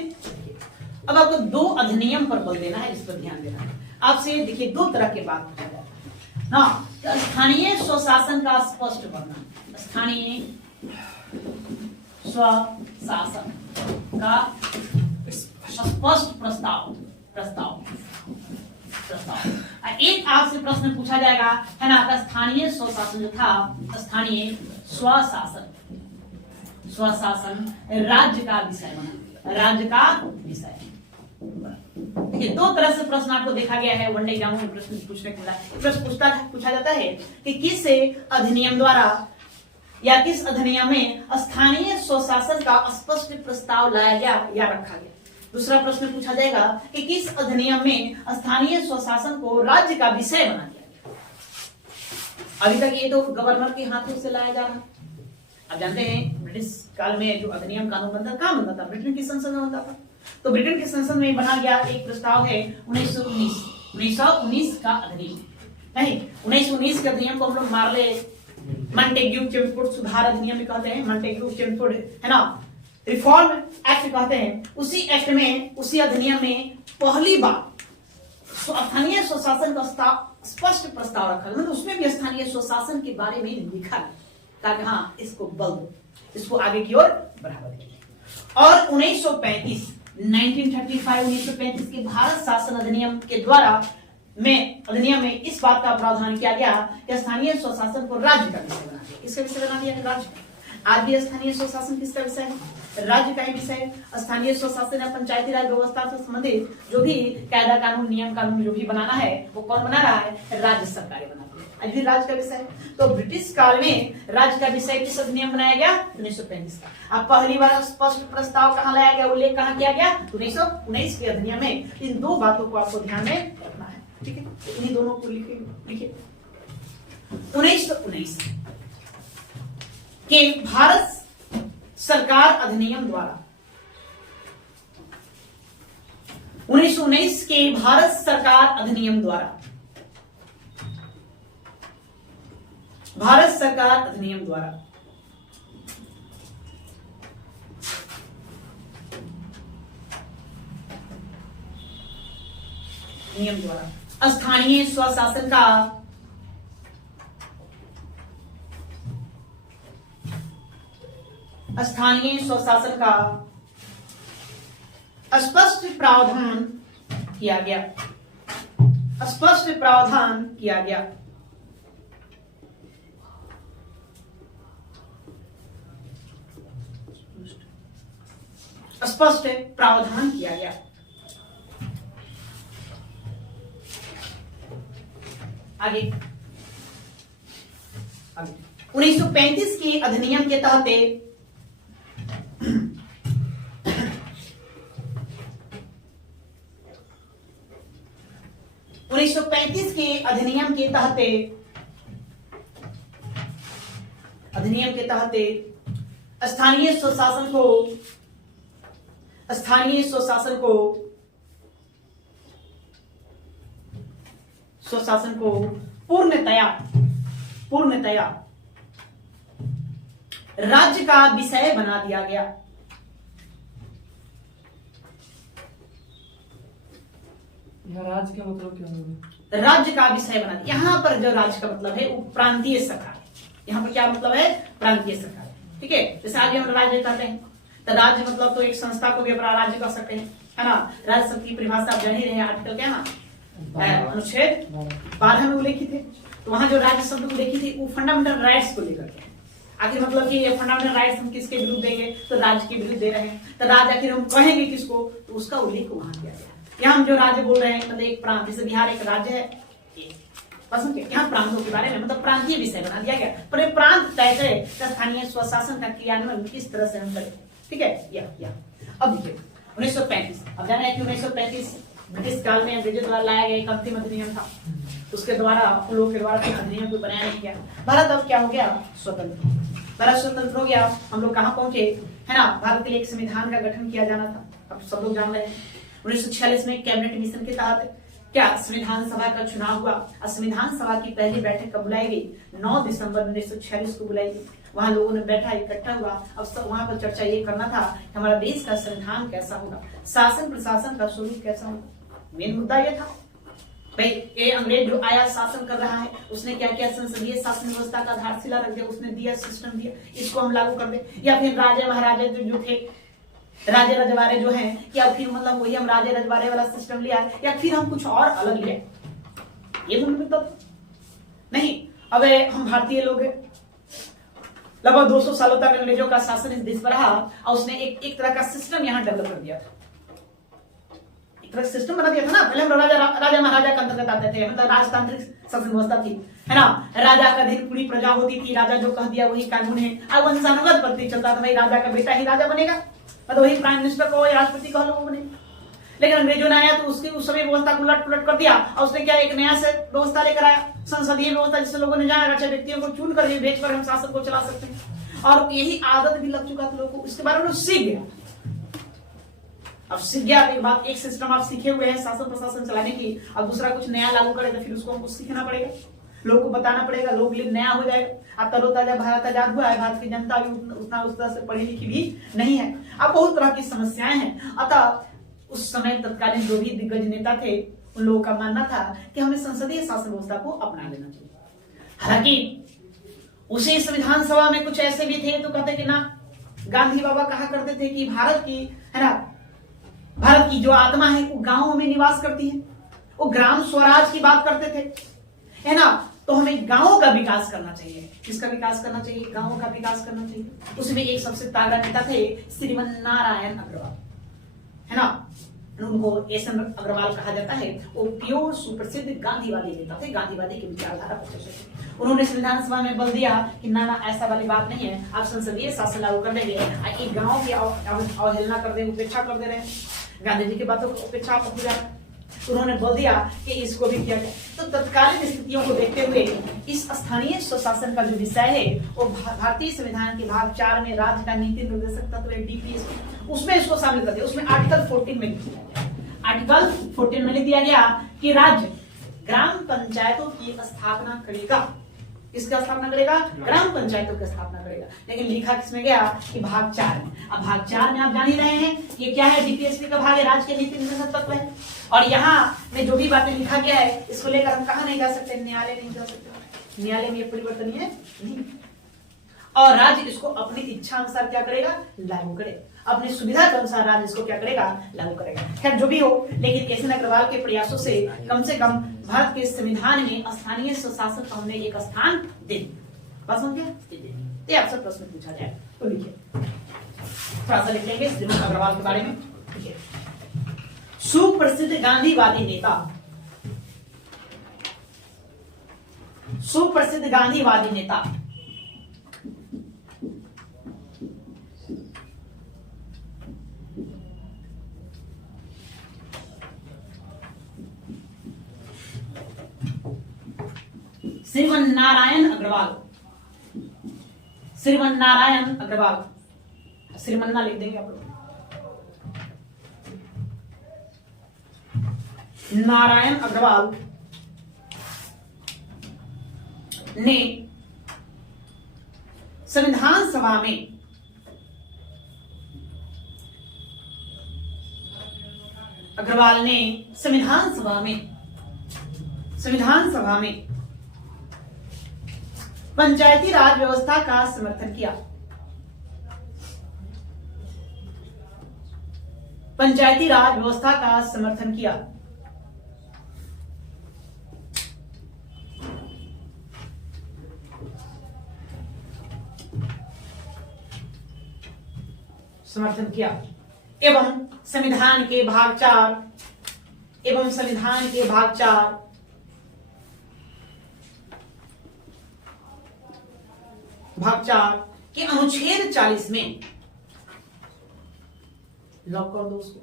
अब आपको दो अधिनियम पर बल देना है, इस पर ध्यान देना है। आपसे देखिए दो तरह के बात पूछा जाता है ना, स्थानीय स्वशासन का स्पष्ट वर्णन, स्थानीय स्वशासन का स्पष्ट प्रस्ताव। एक आपसे प्रश्न पूछा जाएगा है ना, स्थानीय स्वशासन जो था, स्थानीय स्वशासन राज्य का विषय बना, राज्य का विषय। देखिए दो तरह से प्रश्न आपको देखा गया है, वनडे एग्जाम में प्रश्न पूछने को मिला। प्रश्न पूछा जाता है कि किस अधिनियम द्वारा या किस अधिनियम में स्थानीय स्वशासन का स्पष्ट प्रस्ताव लाया गया या रखा गया। दूसरा प्रश्न पूछा जाएगा कि किस अधिनियम में स्थानीय स्वशासन को राज्य का विषय बना दिया गया। अभी तक ये तो गवर्नर के हाथों से लाया जा रहा। आप जानते हैं ब्रिटिश काल में जो अधिनियम कानून बनता, कहां बनता था? ब्रिटेन की संसद में बनता था। तो ब्रिटेन की संसद में बना गया एक प्रस्ताव है 1919 का अधिनियम। नहीं, 1919 के अधिनियम को हम लोग मार्ले मॉन्टेग्यू चेम्सफोर्ड सुधार अधिनियम भी कहते हैं, मॉन्टेग्यू चेम्सफोर्ड है ना, रिफॉर्म एक्ट कहते हैं। उसी एक्ट में, उसी अधिनियम में पहली बार स्थानीय स्वशासन का स्पष्ट प्रस्ताव रखा, मतलब उसमें भी स्थानीय स्वशासन के बारे में लिखा है, ताकि हाँ इसको बल दो, इसको आगे की ओर बढ़ावा दें। और 1935 के भारत शासन अधिनियम के द्वारा अधिनियम में इस बात का प्रावधान किया गया कि स्थानीय स्वशासन को राज्य का विषय बना दिया। किसका विषय बना दिया? राज्य का। आज भी स्थानीय स्वशासन किसका विषय है? राज्य का ही विषय। स्थानीय स्वशासन या पंचायती राज व्यवस्था से संबंधित जो भी कायदा कानून, नियम कानून जो भी बनाना है, वो कौन बना रहा है? राज्य सरकारें बनाती है। आज भी राज्य का विषय है। तो ब्रिटिश काल में राज्य का विषय किस अधिनियम बनाया गया? 1935 का। अब पहली बार स्पष्ट प्रस्ताव कहां लाया गया, उल्लेख कहां किया गया? 1919 के अधिनियम में। इन दो बातों को आपको ध्यान में रखना है, ठीक है? इन्हीं दोनों को लिखिए। 1919 के भारत सरकार अधिनियम द्वारा, 1919 के भारत सरकार अधिनियम द्वारा, भारत सरकार अधिनियम द्वारा नियम द्वारा स्थानीय स्वशासन का स्पष्ट प्रावधान किया गया। स्पष्ट प्रावधान किया गया। स्पष्ट प्रावधान किया गया। आगे 1935 के अधिनियम के तहत 1935 के अधिनियम के तहत स्थानीय स्वशासन को पूर्णतया राज्य का विषय बना दिया गया। यहाँ राज्य का मतलब क्या होगा? राज्य का विषय बना दिया। यहाँ पर जो राज्य का मतलब है वो प्रांतीय सरकार है। यहाँ पर क्या मतलब है? प्रांतीय सरकार। ठीक है, जैसे आगे हम राज्य करते हैं तो राज्य मतलब तो एक संस्था को भी अपना राज्य कर सकते हैं, है ना। राज्य शब्द की परिभाषा आप जान ही रहे हैं, आर्टिकल क्या है? अनुच्छेद 12 में उल्लेखित है। तो वहां जो राज्य शब्द उल्लेखित है वो फंडामेंटल राइट्स को लेकर के। आखिर मतलब कि ये फंडामेंटल राइट्स हम किसके विरुद्ध देंगे? तो राज्य के विरुद्ध दे रहे हैं। तो राज्य आखिर हम कहेंगे किसको? तो उसका उल्लेख वहां किया गया। यहाँ हम जो राज्य बोल रहे हैं मतलब एक प्रांत, जैसे बिहार एक राज्य है, पसंद यहाँ प्रांतों के बारे में मतलब प्रांतीय विषय बना दिया गया। पर ये प्रांत तय करे स्थानीय स्वशासन का क्रियान्वयन किस तरह से हम करें। ठीक है, या अब देखिए 1935। अब जाना है कि 1935 ब्रिटिश काल में अंग्रेजों द्वारा लाया गया एक अंतिम अधिनियम था। उसके द्वारा उन लोगों के द्वारा अधिनियम को बनाया नहीं गया। भारत अब क्या हो गया? स्वतंत्र। भारत स्वतंत्र हो गया। हम लोग कहाँ पहुंचे, है ना? भारत के लिए एक संविधान का गठन किया जाना था। अब सब लोग जान रहे हैं 1946 में कैबिनेट मिशन के तहत क्या संविधान सभा का चुनाव हुआ। संविधान सभा की पहली बैठक कब बुलाई गई? 9 दिसंबर 1946 को बुलाई गई। वहां लोगों ने बैठा, इकट्ठा हुआ। अब सब वहां पर चर्चा ये करना था कि हमारा देश का संविधान कैसा होगा, शासन प्रशासन का स्वरूप कैसा होगा। मेन मुद्दा ये था भाई, ये अंग्रेज जो आया शासन कर रहा है उसने क्या किया? संसदीय शासन व्यवस्था का आधारशिला रख दिया, उसने दिया सिस्टम दिया, इसको हम लागू कर दे। या फिर राजे महाराजे जो थे, राजे रजवाड़े जो हैं, या फिर मतलब वही हम राजे रजवाड़े वाला सिस्टम लिया, या फिर हम कुछ और अलग लिया। ये मतलब नहीं। अब हम भारतीय लोग हैं, लगभग 200 सालों तक अंग्रेजों का शासन इस देश पर रहा और उसने एक तरह का सिस्टम यहाँ डेवलप कर दिया था। एक तरह सिस्टम बना दिया था ना। पहले हम राजा महाराजा के अंतर्गत आते थे, मतलब राजतांत्रिक शासन व्यवस्था थी, है ना। राजा का अधीन पूरी प्रजा होती थी, राजा जो कह दिया वही कानून है। अब वंशानुगत पद्धति चलता था, भाई राजा का बेटा ही राजा बनेगा, मतलब वही प्राइम मिनिस्टर को राष्ट्रपति कह लो वो बनेगा। लेकिन अंग्रेजों ने आया तो उसकी उस समय व्यवस्था को उलट पुलट कर दिया और उसने क्या एक नया से व्यवस्था लेकर आया, संसदीय व्यवस्था, जिससे लोगों ने जाना अच्छा व्यक्तियों को चुन कर भेज कर हम शासन को चला सकते हैं। और यही आदत भी लग चुका था लोगों को, इसके बारे में सीख गया। अब सीख गया एक बात, एक सिस्टम आप सीखे हुए हैं शासन प्रशासन चलाने की, अब दूसरा कुछ नया लागू करे तो फिर उसको हमको सीखना पड़ेगा, लोगों को बताना पड़ेगा, लोग लिए नया हो जाएगा। अब तरोताजा भारत आजाद हुआ है, भारत की जनता भी उतना उस तरह से पढ़ी लिखी भी नहीं है। अब बहुत तरह की समस्याएं हैं। अतः उस समय तत्कालीन जो भी दिग्गज नेता थे उन लोगों का मानना था कि हमें संसदीय शासन व्यवस्था को अपना लेना चाहिए। हालांकि उसी संविधान सभा में कुछ ऐसे भी थे तो कहते कि ना, गांधी बाबा कहा करते थे कि भारत की, है ना, भारत की जो आत्मा है वो गांवों में निवास करती है। वो ग्राम स्वराज की बात करते थे, है ना। तो हमें गांवों का विकास करना चाहिए। किसका विकास करना चाहिए? गांवों का विकास करना चाहिए। उसमें एक सबसे तगड़ा नेता थे श्रीमन नारायण अग्रवाल, है ना। उनको एस.एन. अग्रवाल कहा जाता है। वो प्योर सुप्रसिद्ध गांधीवादी नेता थे, गांधीवादी की विचारधारा पर थे। उन्होंने संविधान सभा में बल दिया कि ना ना ऐसा वाली बात नहीं है, आप संसदीय शासन लागू कर देंगे, गांव की अवहेलना कर दे, उपेक्षा कर दे रहे हैं, गांधी जी की बातों को उपेक्षा हो जाए। उन्होंने बोल दिया कि इसको भी किया जाए। तो तत्कालीन स्थितियों को देखते हुए इस स्थानीय स्वशासन का जो विषय है वो भारतीय संविधान के भाग 4 में राज्य का नीति निर्देशक तत्व डीपीएस, उसमें इसको शामिल कर दिया। उसमें आर्टिकल 14 में लिख दिया गया, आर्टिकल 14 में लिख दिया गया कि राज्य ग्राम पंचायतों की स्थापना करेगा। किसका स्थापना करेगा? ग्राम पंचायतों की स्थापना करेगा। लेकिन लिखा किसमें गया? कि भाग 4 में। अब भाग 4 में आप जान ही रहे हैं ये क्या है? डीपीएसपी का भाग है, राज्य के नीति निर्देशक तत्व है। और यहाँ में जो भी बातें लिखा गया है इसको लेकर हम कहा नहीं जा सकते? न्यायालय नहीं जा सकते। न्यायालय में ये परिवर्तनीय नहीं। और राज्य इसको अपनी इच्छा अनुसार क्या करेगा? लागू करेगा। अपनी सुविधा के अनुसार राज्य इसको क्या करेगा? लागू करेगा। खैर जो भी हो, लेकिन एस.एन. अग्रवाल के प्रयासों से कम भारत के संविधान में स्थानीय स्वशासन को हमने एक स्थान दे दिया। बस समझ गया? ये आपसे प्रश्न पूछा जाए तो लिखिए, थोड़ा सा लिख लेंगे श्रीमन अग्रवाल के बारे में। सुप्रसिद्ध गांधीवादी नेता, सुप्रसिद्ध गांधीवादी नेता, श्रीमन नारायण अग्रवाल, श्रीमन नारायण अग्रवाल, श्रीमन्ना लिख देंगे आप लोग। नारायण अग्रवाल ने संविधान सभा में संविधान सभा में पंचायती राज व्यवस्था का समर्थन किया। पंचायती राज व्यवस्था का समर्थन किया। समर्थन किया एवं संविधान के भाग 4 के अनुच्छेद 40 में लॉक कर दो उसको।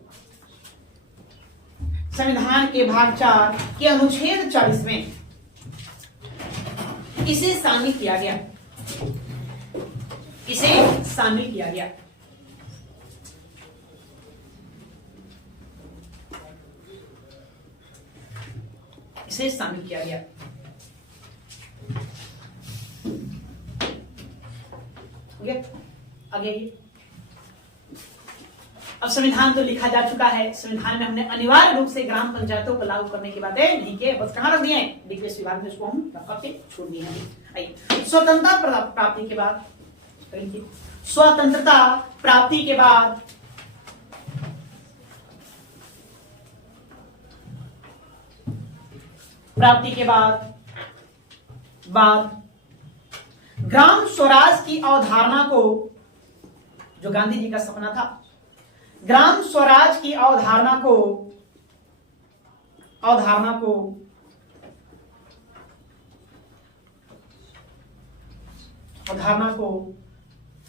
संविधान के भाग 4 के अनुच्छेद 40 में इसे शामिल किया गया। इसे शामिल किया गया। इसे शामिल किया गया। आगे अब संविधान तो लिखा जा चुका है। संविधान में हमने अनिवार्य रूप से ग्राम पंचायतों को लागू करने की बातें नहीं की, बस कहां रख दिए हैं, विकास विभाग में इसको हम छोड़ दिए हैं। स्वतंत्रता प्राप्ति के बाद स्वतंत्रता प्राप्ति के बाद ग्राम स्वराज की अवधारणा को, जो गांधी जी का सपना था, ग्राम स्वराज की अवधारणा को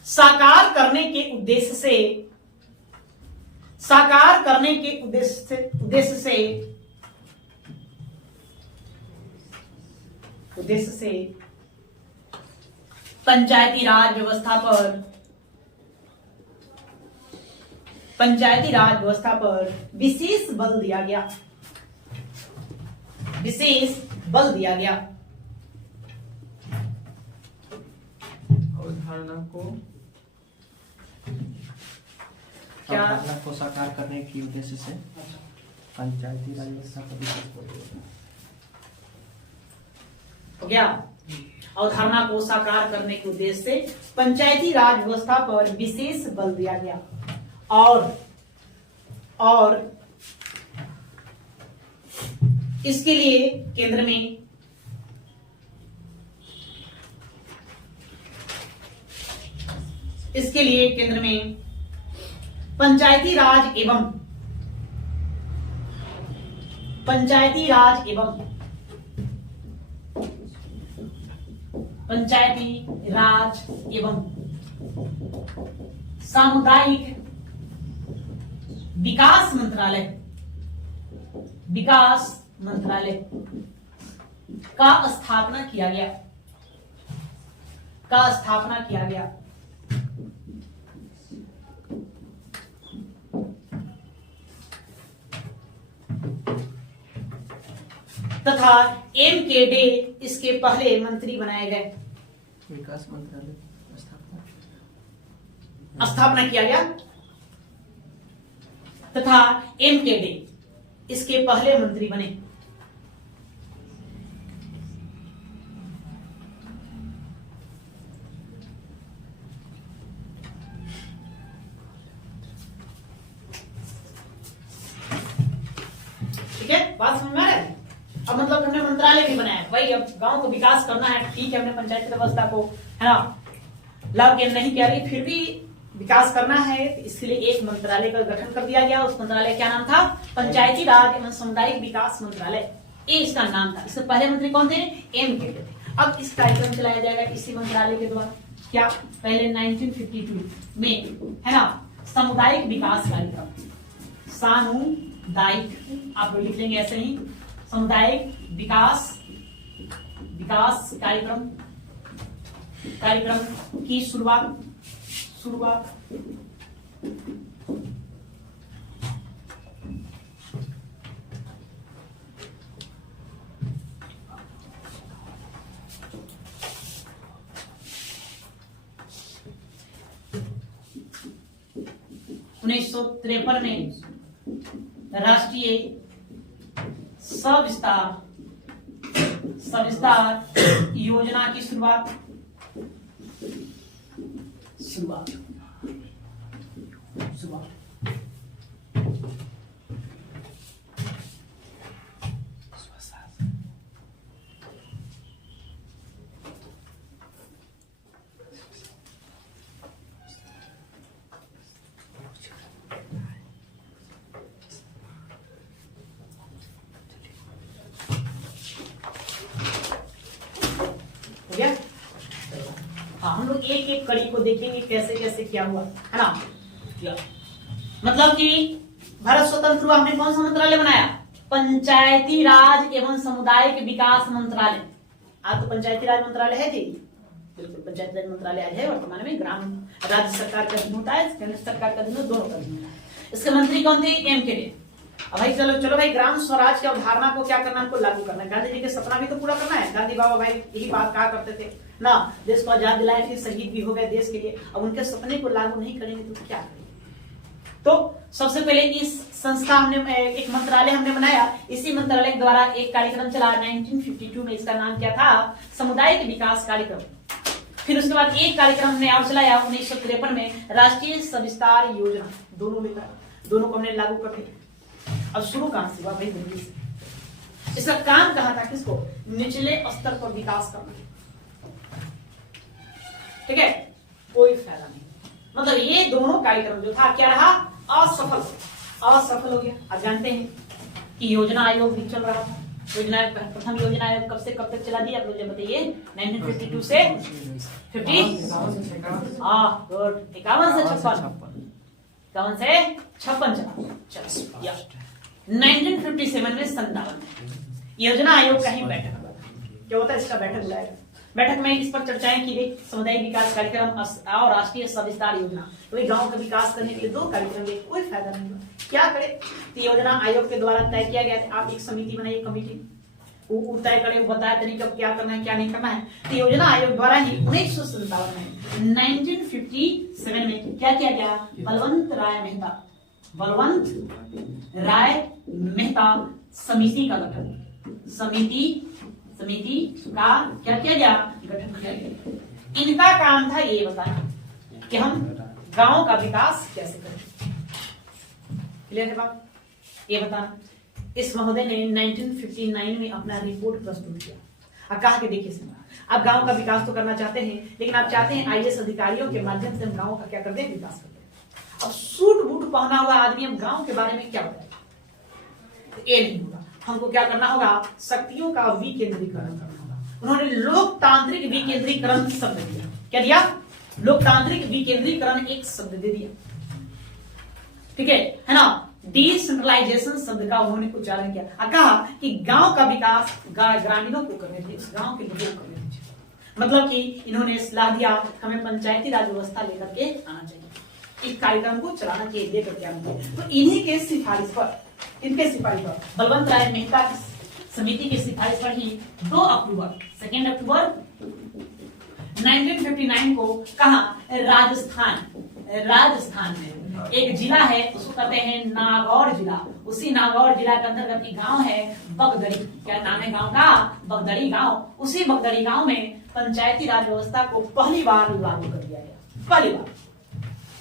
साकार करने के उद्देश्य से पंचायती राज व्यवस्था पर विशेष बल दिया गया। अवधारणा को साकार करने के उद्देश्य से पंचायती राज व्यवस्था पर विशेष बल दिया गया। हो गया। अवधारणा को साकार करने के उद्देश्य से पंचायती राज व्यवस्था पर विशेष बल दिया गया और इसके लिए केंद्र में पंचायती राज एवं सामुदायिक विकास मंत्रालय का स्थापना किया गया। तथा M.K. डे इसके पहले मंत्री बनाए गए। विकास मंत्रालय स्थापना किया गया तथा M.K. डे इसके पहले मंत्री बने। ठीक है, बात समझ में आ रहा है। अब मतलब हमने मंत्रालय भी बनाया भाई, अब गांव को विकास करना है, ठीक है, हमने पंचायत व्यवस्था को है ना लागू नहीं किया, फिर भी विकास करना है, तो इसके लिए एक मंत्रालय का गठन कर दिया गया। उस मंत्रालय क्या नाम था? पंचायती राज एवं सामुदायिक विकास मंत्रालय, ये इसका नाम था। इसके पहले मंत्री कौन थे? M.K. डे थे। अब इस कार्यक्रम चलाया जाएगा इसी मंत्रालय के द्वारा। क्या? पहले 1952 में है ना सामुदायिक विकास कार्यक्रम, सामुदायिक आप लिख लेंगे ऐसे ही, सामुदायिक विकास कार्यक्रम की शुरुआत 1953 में राष्ट्रीय सविस्तार सविस्तार योजना की शुरुआत शुरुआत शुरुआत हो गया। हाँ, हम लोग एक एक कड़ी को देखेंगे कैसे कैसे क्या हुआ, है ना। क्या मतलब कि भारत स्वतंत्र हुआ, हमने कौन सा मंत्रालय बनाया? पंचायती राज एवं सामुदायिक विकास मंत्रालय। आज तो पंचायती राज मंत्रालय है जी, बिल्कुल पंचायती राज मंत्रालय आज है। वर्तमान में ग्राम राज्य सरकार का अधीन होता है, केंद्र सरकार का अधीन, दोनों का अधीन होता है। इसके मंत्री कौन थे? एम के लिए। अब भाई चलो भाई, ग्राम स्वराज की अवधारणा को क्या करना, हमको लागू करना है। गांधी जी के सपना भी तो पूरा करना है। गांधी बाबा भाई यही बात कहा करते थे ना, देश को आजाद दिलाए, फिर शहीद भी हो गए देश के लिए। अब उनके सपने को लागू नहीं करेंगे तो क्या करेंगे? तो सबसे पहले इस संस्था हमने एक मंत्रालय हमने बनाया। इसी मंत्रालय के द्वारा एक कार्यक्रम चला 1952 में। इसका नाम क्या था? सामुदायिक विकास कार्यक्रम। फिर उसके बाद एक कार्यक्रम हमने और चलाया 1953 में, राष्ट्रीय सविस्तार योजना। दोनों को हमने लागू कर दिया। अब शुरू कहां से हुआ भाई? दिल्ली से। इसका काम कहा था? किसको? निचले स्तर पर विकास करना। ठीक है, कोई फायदा नहीं। मतलब ये दोनों कार्यक्रम जो था क्या रहा? असफल हो गया। अब जानते हैं कि योजना आयोग भी चल रहा था। प्रथम योजना आयोग कब से कब तक चला दिया? आप लोग बताइए। 1952 से 50 गुड 51 से 56 चला। 1957 में 57 योजना आयोग का ही बैठक हुआ। क्या होता है इसका? बैठक बुलाया। बैठक में इस पर चर्चाएं की गई। सामुदायिक विकास कार्यक्रम और राष्ट्रीय सविस्तार योजना। तो गांव का विकास करने के लिए दो कार्यक्रम के, कोई फायदा नहीं हुआ। क्या करे? तो योजना आयोग के द्वारा तय किया गया था, आप एक समिति बनाइए, कमेटी वो तय करे, वो बताया तरीका क्या करना है क्या नहीं करना है। तो योजना आयोग द्वारा ही 1957 में 1957 में क्या किया गया? बलवंत राय मेहता समिति का गठन। समिति का क्या किया गया? गठन किया गया। इनका काम था ये बताना कि हम गांव का विकास कैसे करें। क्लियर है बात? ये बताना। इस महोदय ने 1959 में अपना रिपोर्ट प्रस्तुत किया। अब कहा कि देखिए आप गांव का विकास तो करना चाहते हैं, लेकिन आप चाहते हैं आईएएस अधिकारियों के माध्यम से हम गांव का क्या करते हैं? विकास करते हैं। अब सूट बूट पहना हुआ आदमी हम गांव के बारे में क्या बताएगा? तो ये नहीं होगा। हमको क्या करना होगा? शक्तियों का विकेंद्रीकरण करना होगा। उन्होंने लोकतांत्रिक विकेंद्रीकरण शब्द दिया। क्या दिया? लोकतांत्रिक विकेंद्रीकरण एक शब्द दे दिया। ठीक है ना। डिसेंट्रलाइजेशन शब्द का उन्होंने उच्चारण किया। कहा कि गांव का विकास ग्रामीणों को करने दीजिए, उस गांव के लोगों को करने दीजिए। मतलब कि इन्होंने सलाह दिया हमें पंचायती राज व्यवस्था लेकर के आना चाहिए, इस कार्यक्रम को चलाना चाहिए, लेकर के आना चाहिए। तो इन्हीं के सिफारिश पर, इनके सिफारिश पर, बलवंत राय मेहता की समिति की सिफारिश पर ही 2 अक्टूबर 1959 को कहा राजस्थान में एक जिला है, उसको कहते हैं नागौर जिला। उसी नागौर जिला के अंतर्गत एक गांव है बगदड़ी। क्या नाम है गांव का? बगदड़ी गांव। उसी बगदड़ी गांव में पंचायती राज व्यवस्था को पहली बार लागू कर दिया गया। पहली बार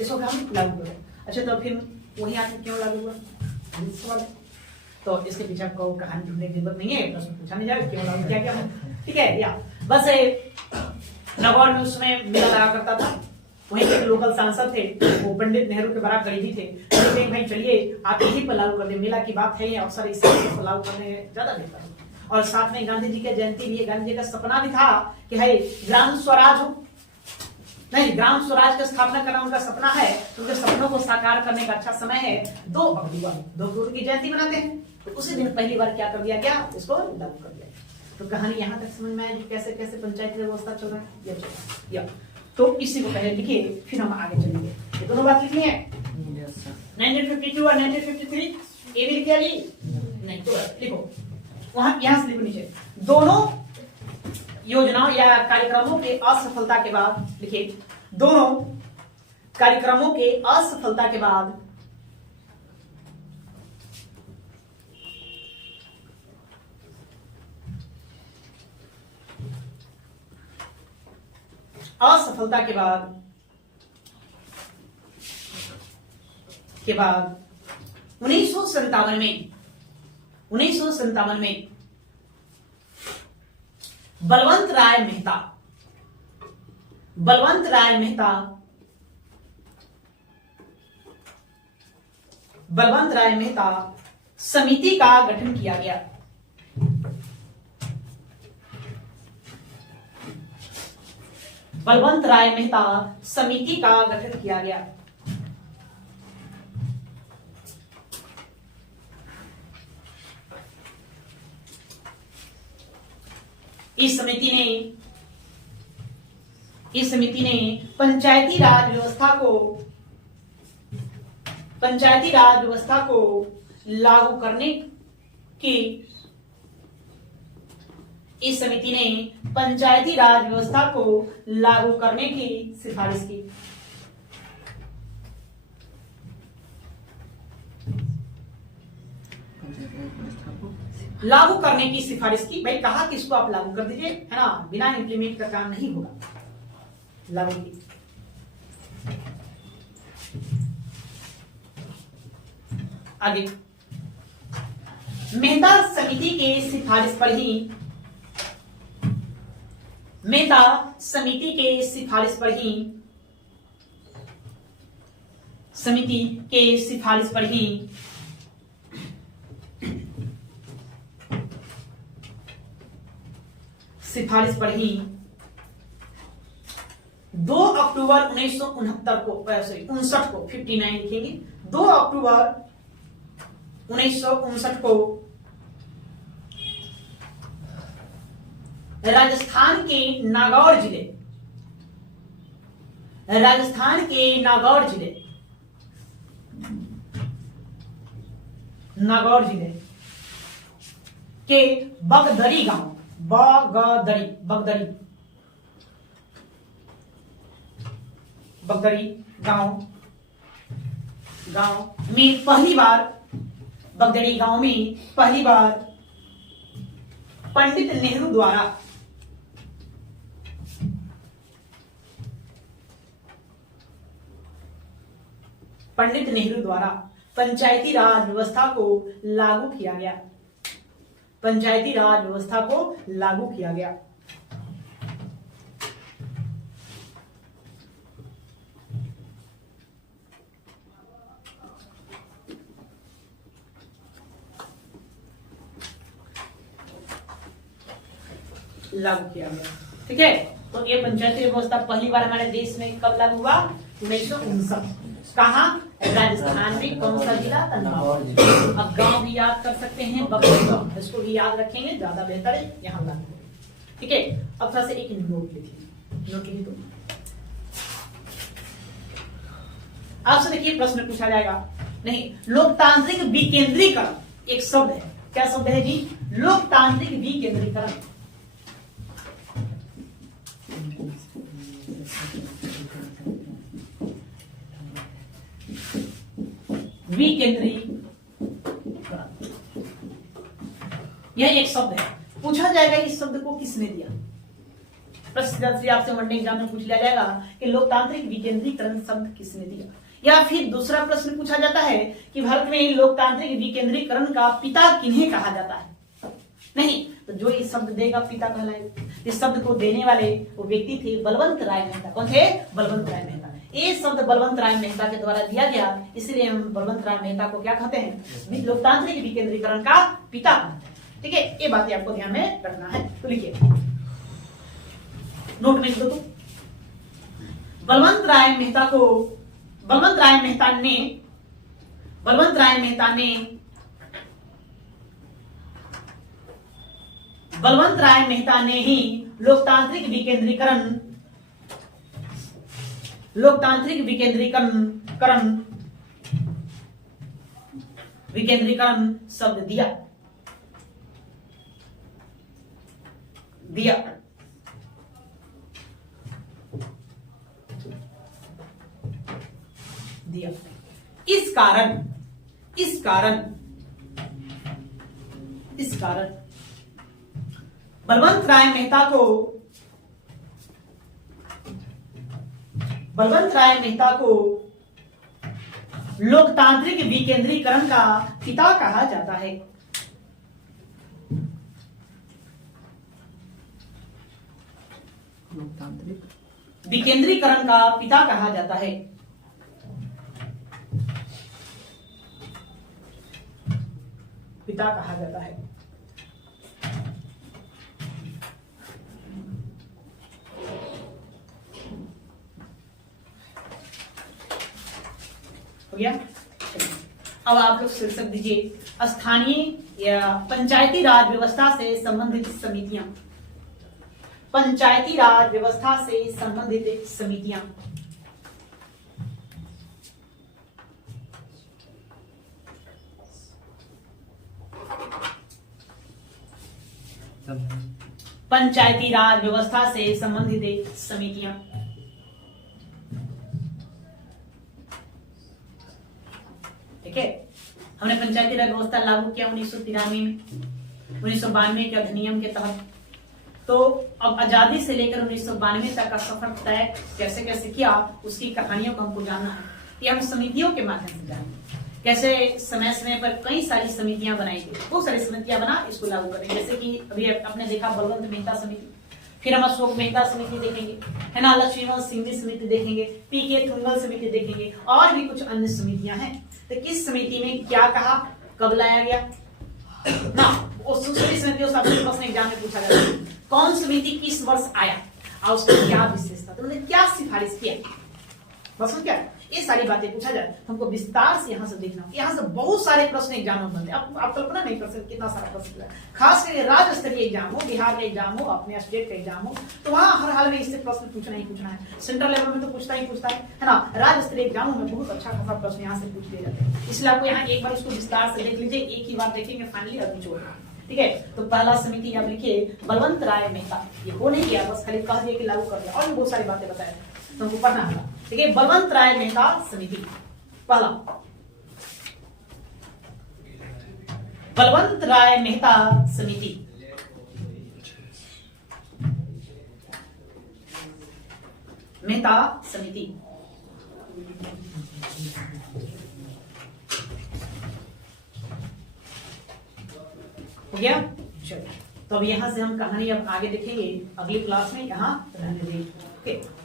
इसको लागू कर। अच्छा, तो फिर वही आके क्यों लागू हुआ? तो इसके पीछे आपको कहानी ढूंढने की जरूरत नहीं है, प्रश्न पूछा नहीं जाएगा क्यों लागू किया गया। ठीक है, या बस नागौर में उसमें मेला लगा करता था। वहीं के लोकल सांसद थे, वो पंडित नेहरू के बड़ा करीबी थे। तो भाई चलिए आप यही पर लागू कर दे, मेला की बात है, अवसर इस पर लागू करने ज्यादा बेहतर है। और साथ में गांधी जी की जयंती भी है। गांधी जी का सपना भी था कि है ग्राम स्वराज हो, नहीं ग्राम स्वराज की स्थापना करना उनका सपना है। तो उनके सपनों को साकार करने का अच्छा समय है 2 अक्टूबर की जयंती मनाते हैं। तो उसी दिन पहली बार क्या कर दिया गया? इसको लागू कर दिया। तो कहानी यहाँ तक समझ में आई कैसे कैसे पंचायती व्यवस्था चल रहा है या तो इसी को पहले लिखिए, फिर हम आगे चलेंगे। ये दोनों बात लिखनी है। 1952 और 1953 ये भी लिखिए नहीं तो लिखो वहां, यहां से लिखो नीचे। दोनों योजनाओं या कार्यक्रमों के असफलता के बाद लिखिए, दोनों कार्यक्रमों के असफलता के बाद असफलता के बाद 1957 में बलवंत राय मेहता समिति का गठन किया गया। बलवंत राय मेहता समिति का गठन किया गया। इस समिति ने पंचायती राज व्यवस्था को लागू करने की इस समिति ने पंचायती राज व्यवस्था को लागू करने की सिफारिश की। लागू करने की सिफारिश की, भाई कहा कि इसको आप लागू कर दीजिए, है ना, बिना इंप्लीमेंट का काम नहीं होगा, लागू की। आगे, मेहता समिति के सिफारिश पर ही सिफारिश पर ही 2 अक्टूबर 1969 को 59 लिखेंगे, 2 अक्टूबर 1959 को राजस्थान के नागौर जिले के बगदरी गांव में पहली बार पंडित नेहरू द्वारा पंचायती राज व्यवस्था को लागू किया गया। ठीक है, तो ये पंचायती व्यवस्था पहली बार हमारे देश में कब लागू हुआ? 1959। कहा? राजस्थान में। कौन सा जिला? नागौर। अब गांव भी याद कर सकते हैं, बगल गांव, इसको भी याद रखेंगे, ज्यादा बेहतर है, यहाँ लागू। ठीक है, अब थोड़ा सा एक नोट लिखिए तो आपसे देखिए प्रश्न पूछा जाएगा। नहीं, लोकतांत्रिक विकेंद्रीकरण एक शब्द है। क्या शब्द है जी? लोकतांत्रिक विकेंद्रीकरण। यह एक शब्द है। पूछा जाएगा इस शब्द को किसने दिया? प्रश्न आपसे वनडे एग्जाम में पूछ लिया जाएगा कि लोकतांत्रिक विकेंद्रीकरण शब्द किसने दिया। या फिर दूसरा प्रश्न पूछा जाता है कि भारत में लोकतांत्रिक विकेंद्रीकरण का पिता किन्हें कहा जाता है? नहीं, तो जो ये शब्द देगा पिता कहलाएगा। इस शब्द को देने वाले वो व्यक्ति थे बलवंत राय मेहता। कौन थे? बलवंत राय मेहता। ये शब्द बलवंत राय मेहता के द्वारा दिया गया, इसलिए हम बलवंत राय मेहता को क्या कहते हैं? लोकतांत्रिक विकेंद्रीकरण का पिता कहते हैं। ठीक है, ये बातें आपको ध्यान में रखना है। तो लिखिए, नोट में लिख दो। बलवंत राय मेहता ने ही लोकतांत्रिक विकेंद्रीकरण शब्द दिया। इस कारण बलवंत राय मेहता को बलवंत राय मेहता को लोकतांत्रिक विकेंद्रीकरण का पिता कहा जाता है। लोकतांत्रिक विकेंद्रीकरण का पिता कहा जाता है। पिता कहा जाता है। हो गया। अब आप लोग शीर्षक दीजिए स्थानीय या पंचायती राज व्यवस्था से संबंधित समितियां। पंचायती राज व्यवस्था से संबंधित समितियां। पंचायती राज व्यवस्था से संबंधित समितियां। ठीक है, हमने पंचायती राज व्यवस्था लागू किया 1993 में, 1992 के अधिनियम के तहत। तो अब आजादी से लेकर 1992 तक का सफर तय कैसे कैसे किया, उसकी कहानियों को हमको जानना है। ये हम समितियों के माध्यम से जानेंगे कैसे समय समय पर कई सारी समितियां बनाई गई, बहुत सारी समितियां बना इसको लागू करेंगे। जैसे कि अभी आपने देखा बलवंत मेहता समिति, फिर हम अशोक मेहता समिति देखेंगे, है ना, लक्ष्मीवंश सिंघवी समिति देखेंगे, पीके थुनवल समिति देखेंगे, और भी कुछ अन्य समितियां हैं। तो किस समिति में क्या कहा, कब लाया गया ना, उस समितियों से आपसे प्रश्न एग्जाम में पूछा जाता है। कौन समिति किस वर्ष आया और उसकी क्या विशेषता, तो उन्होंने क्या सिफारिश किया, बस क्या ये सारी बातें पूछा जाए। हमको विस्तार से यहाँ से देखना, यहाँ से बहुत सारे प्रश्न एग्जाम में बनते हैं। आप कल्पना नहीं कर सकते कितना सारा प्रश्न है। खास करके राज्य स्तरीय एग्जाम हो, बिहार का एग्जाम हो, अपने स्टेट का एग्जाम हो, तो वहाँ हर हाल में इससे प्रश्न पूछना ही पूछना है। सेंट्रल लेवल में तो पूछता ही है ना। राज्य स्तरीय एग्जामों में बहुत अच्छा खासा प्रश्न यहाँ से पूछ लिए जाते हैं। इसलिए आपको यहाँ एक बार इसको विस्तार से देख लीजिए, एक ही बार देखेंगे फाइनली और निचोड़। ठीक है, तो पहला समिति आप लिखिए बलवंत राय मेहता। ये हो नहीं गया, बस खाली कह दिया कि लागू कर दिया, और भी बहुत सारी बातें बताया तो हमको पढ़ना होगा। ठीक है, बलवंत राय मेहता समिति पहला, बलवंत राय मेहता समिति। मेहता समिति हो गया। चलिए, तो अब यहां से हम कहानी अब आगे देखेंगे अगली क्लास में, यहाँ रहने देंगे। ओके।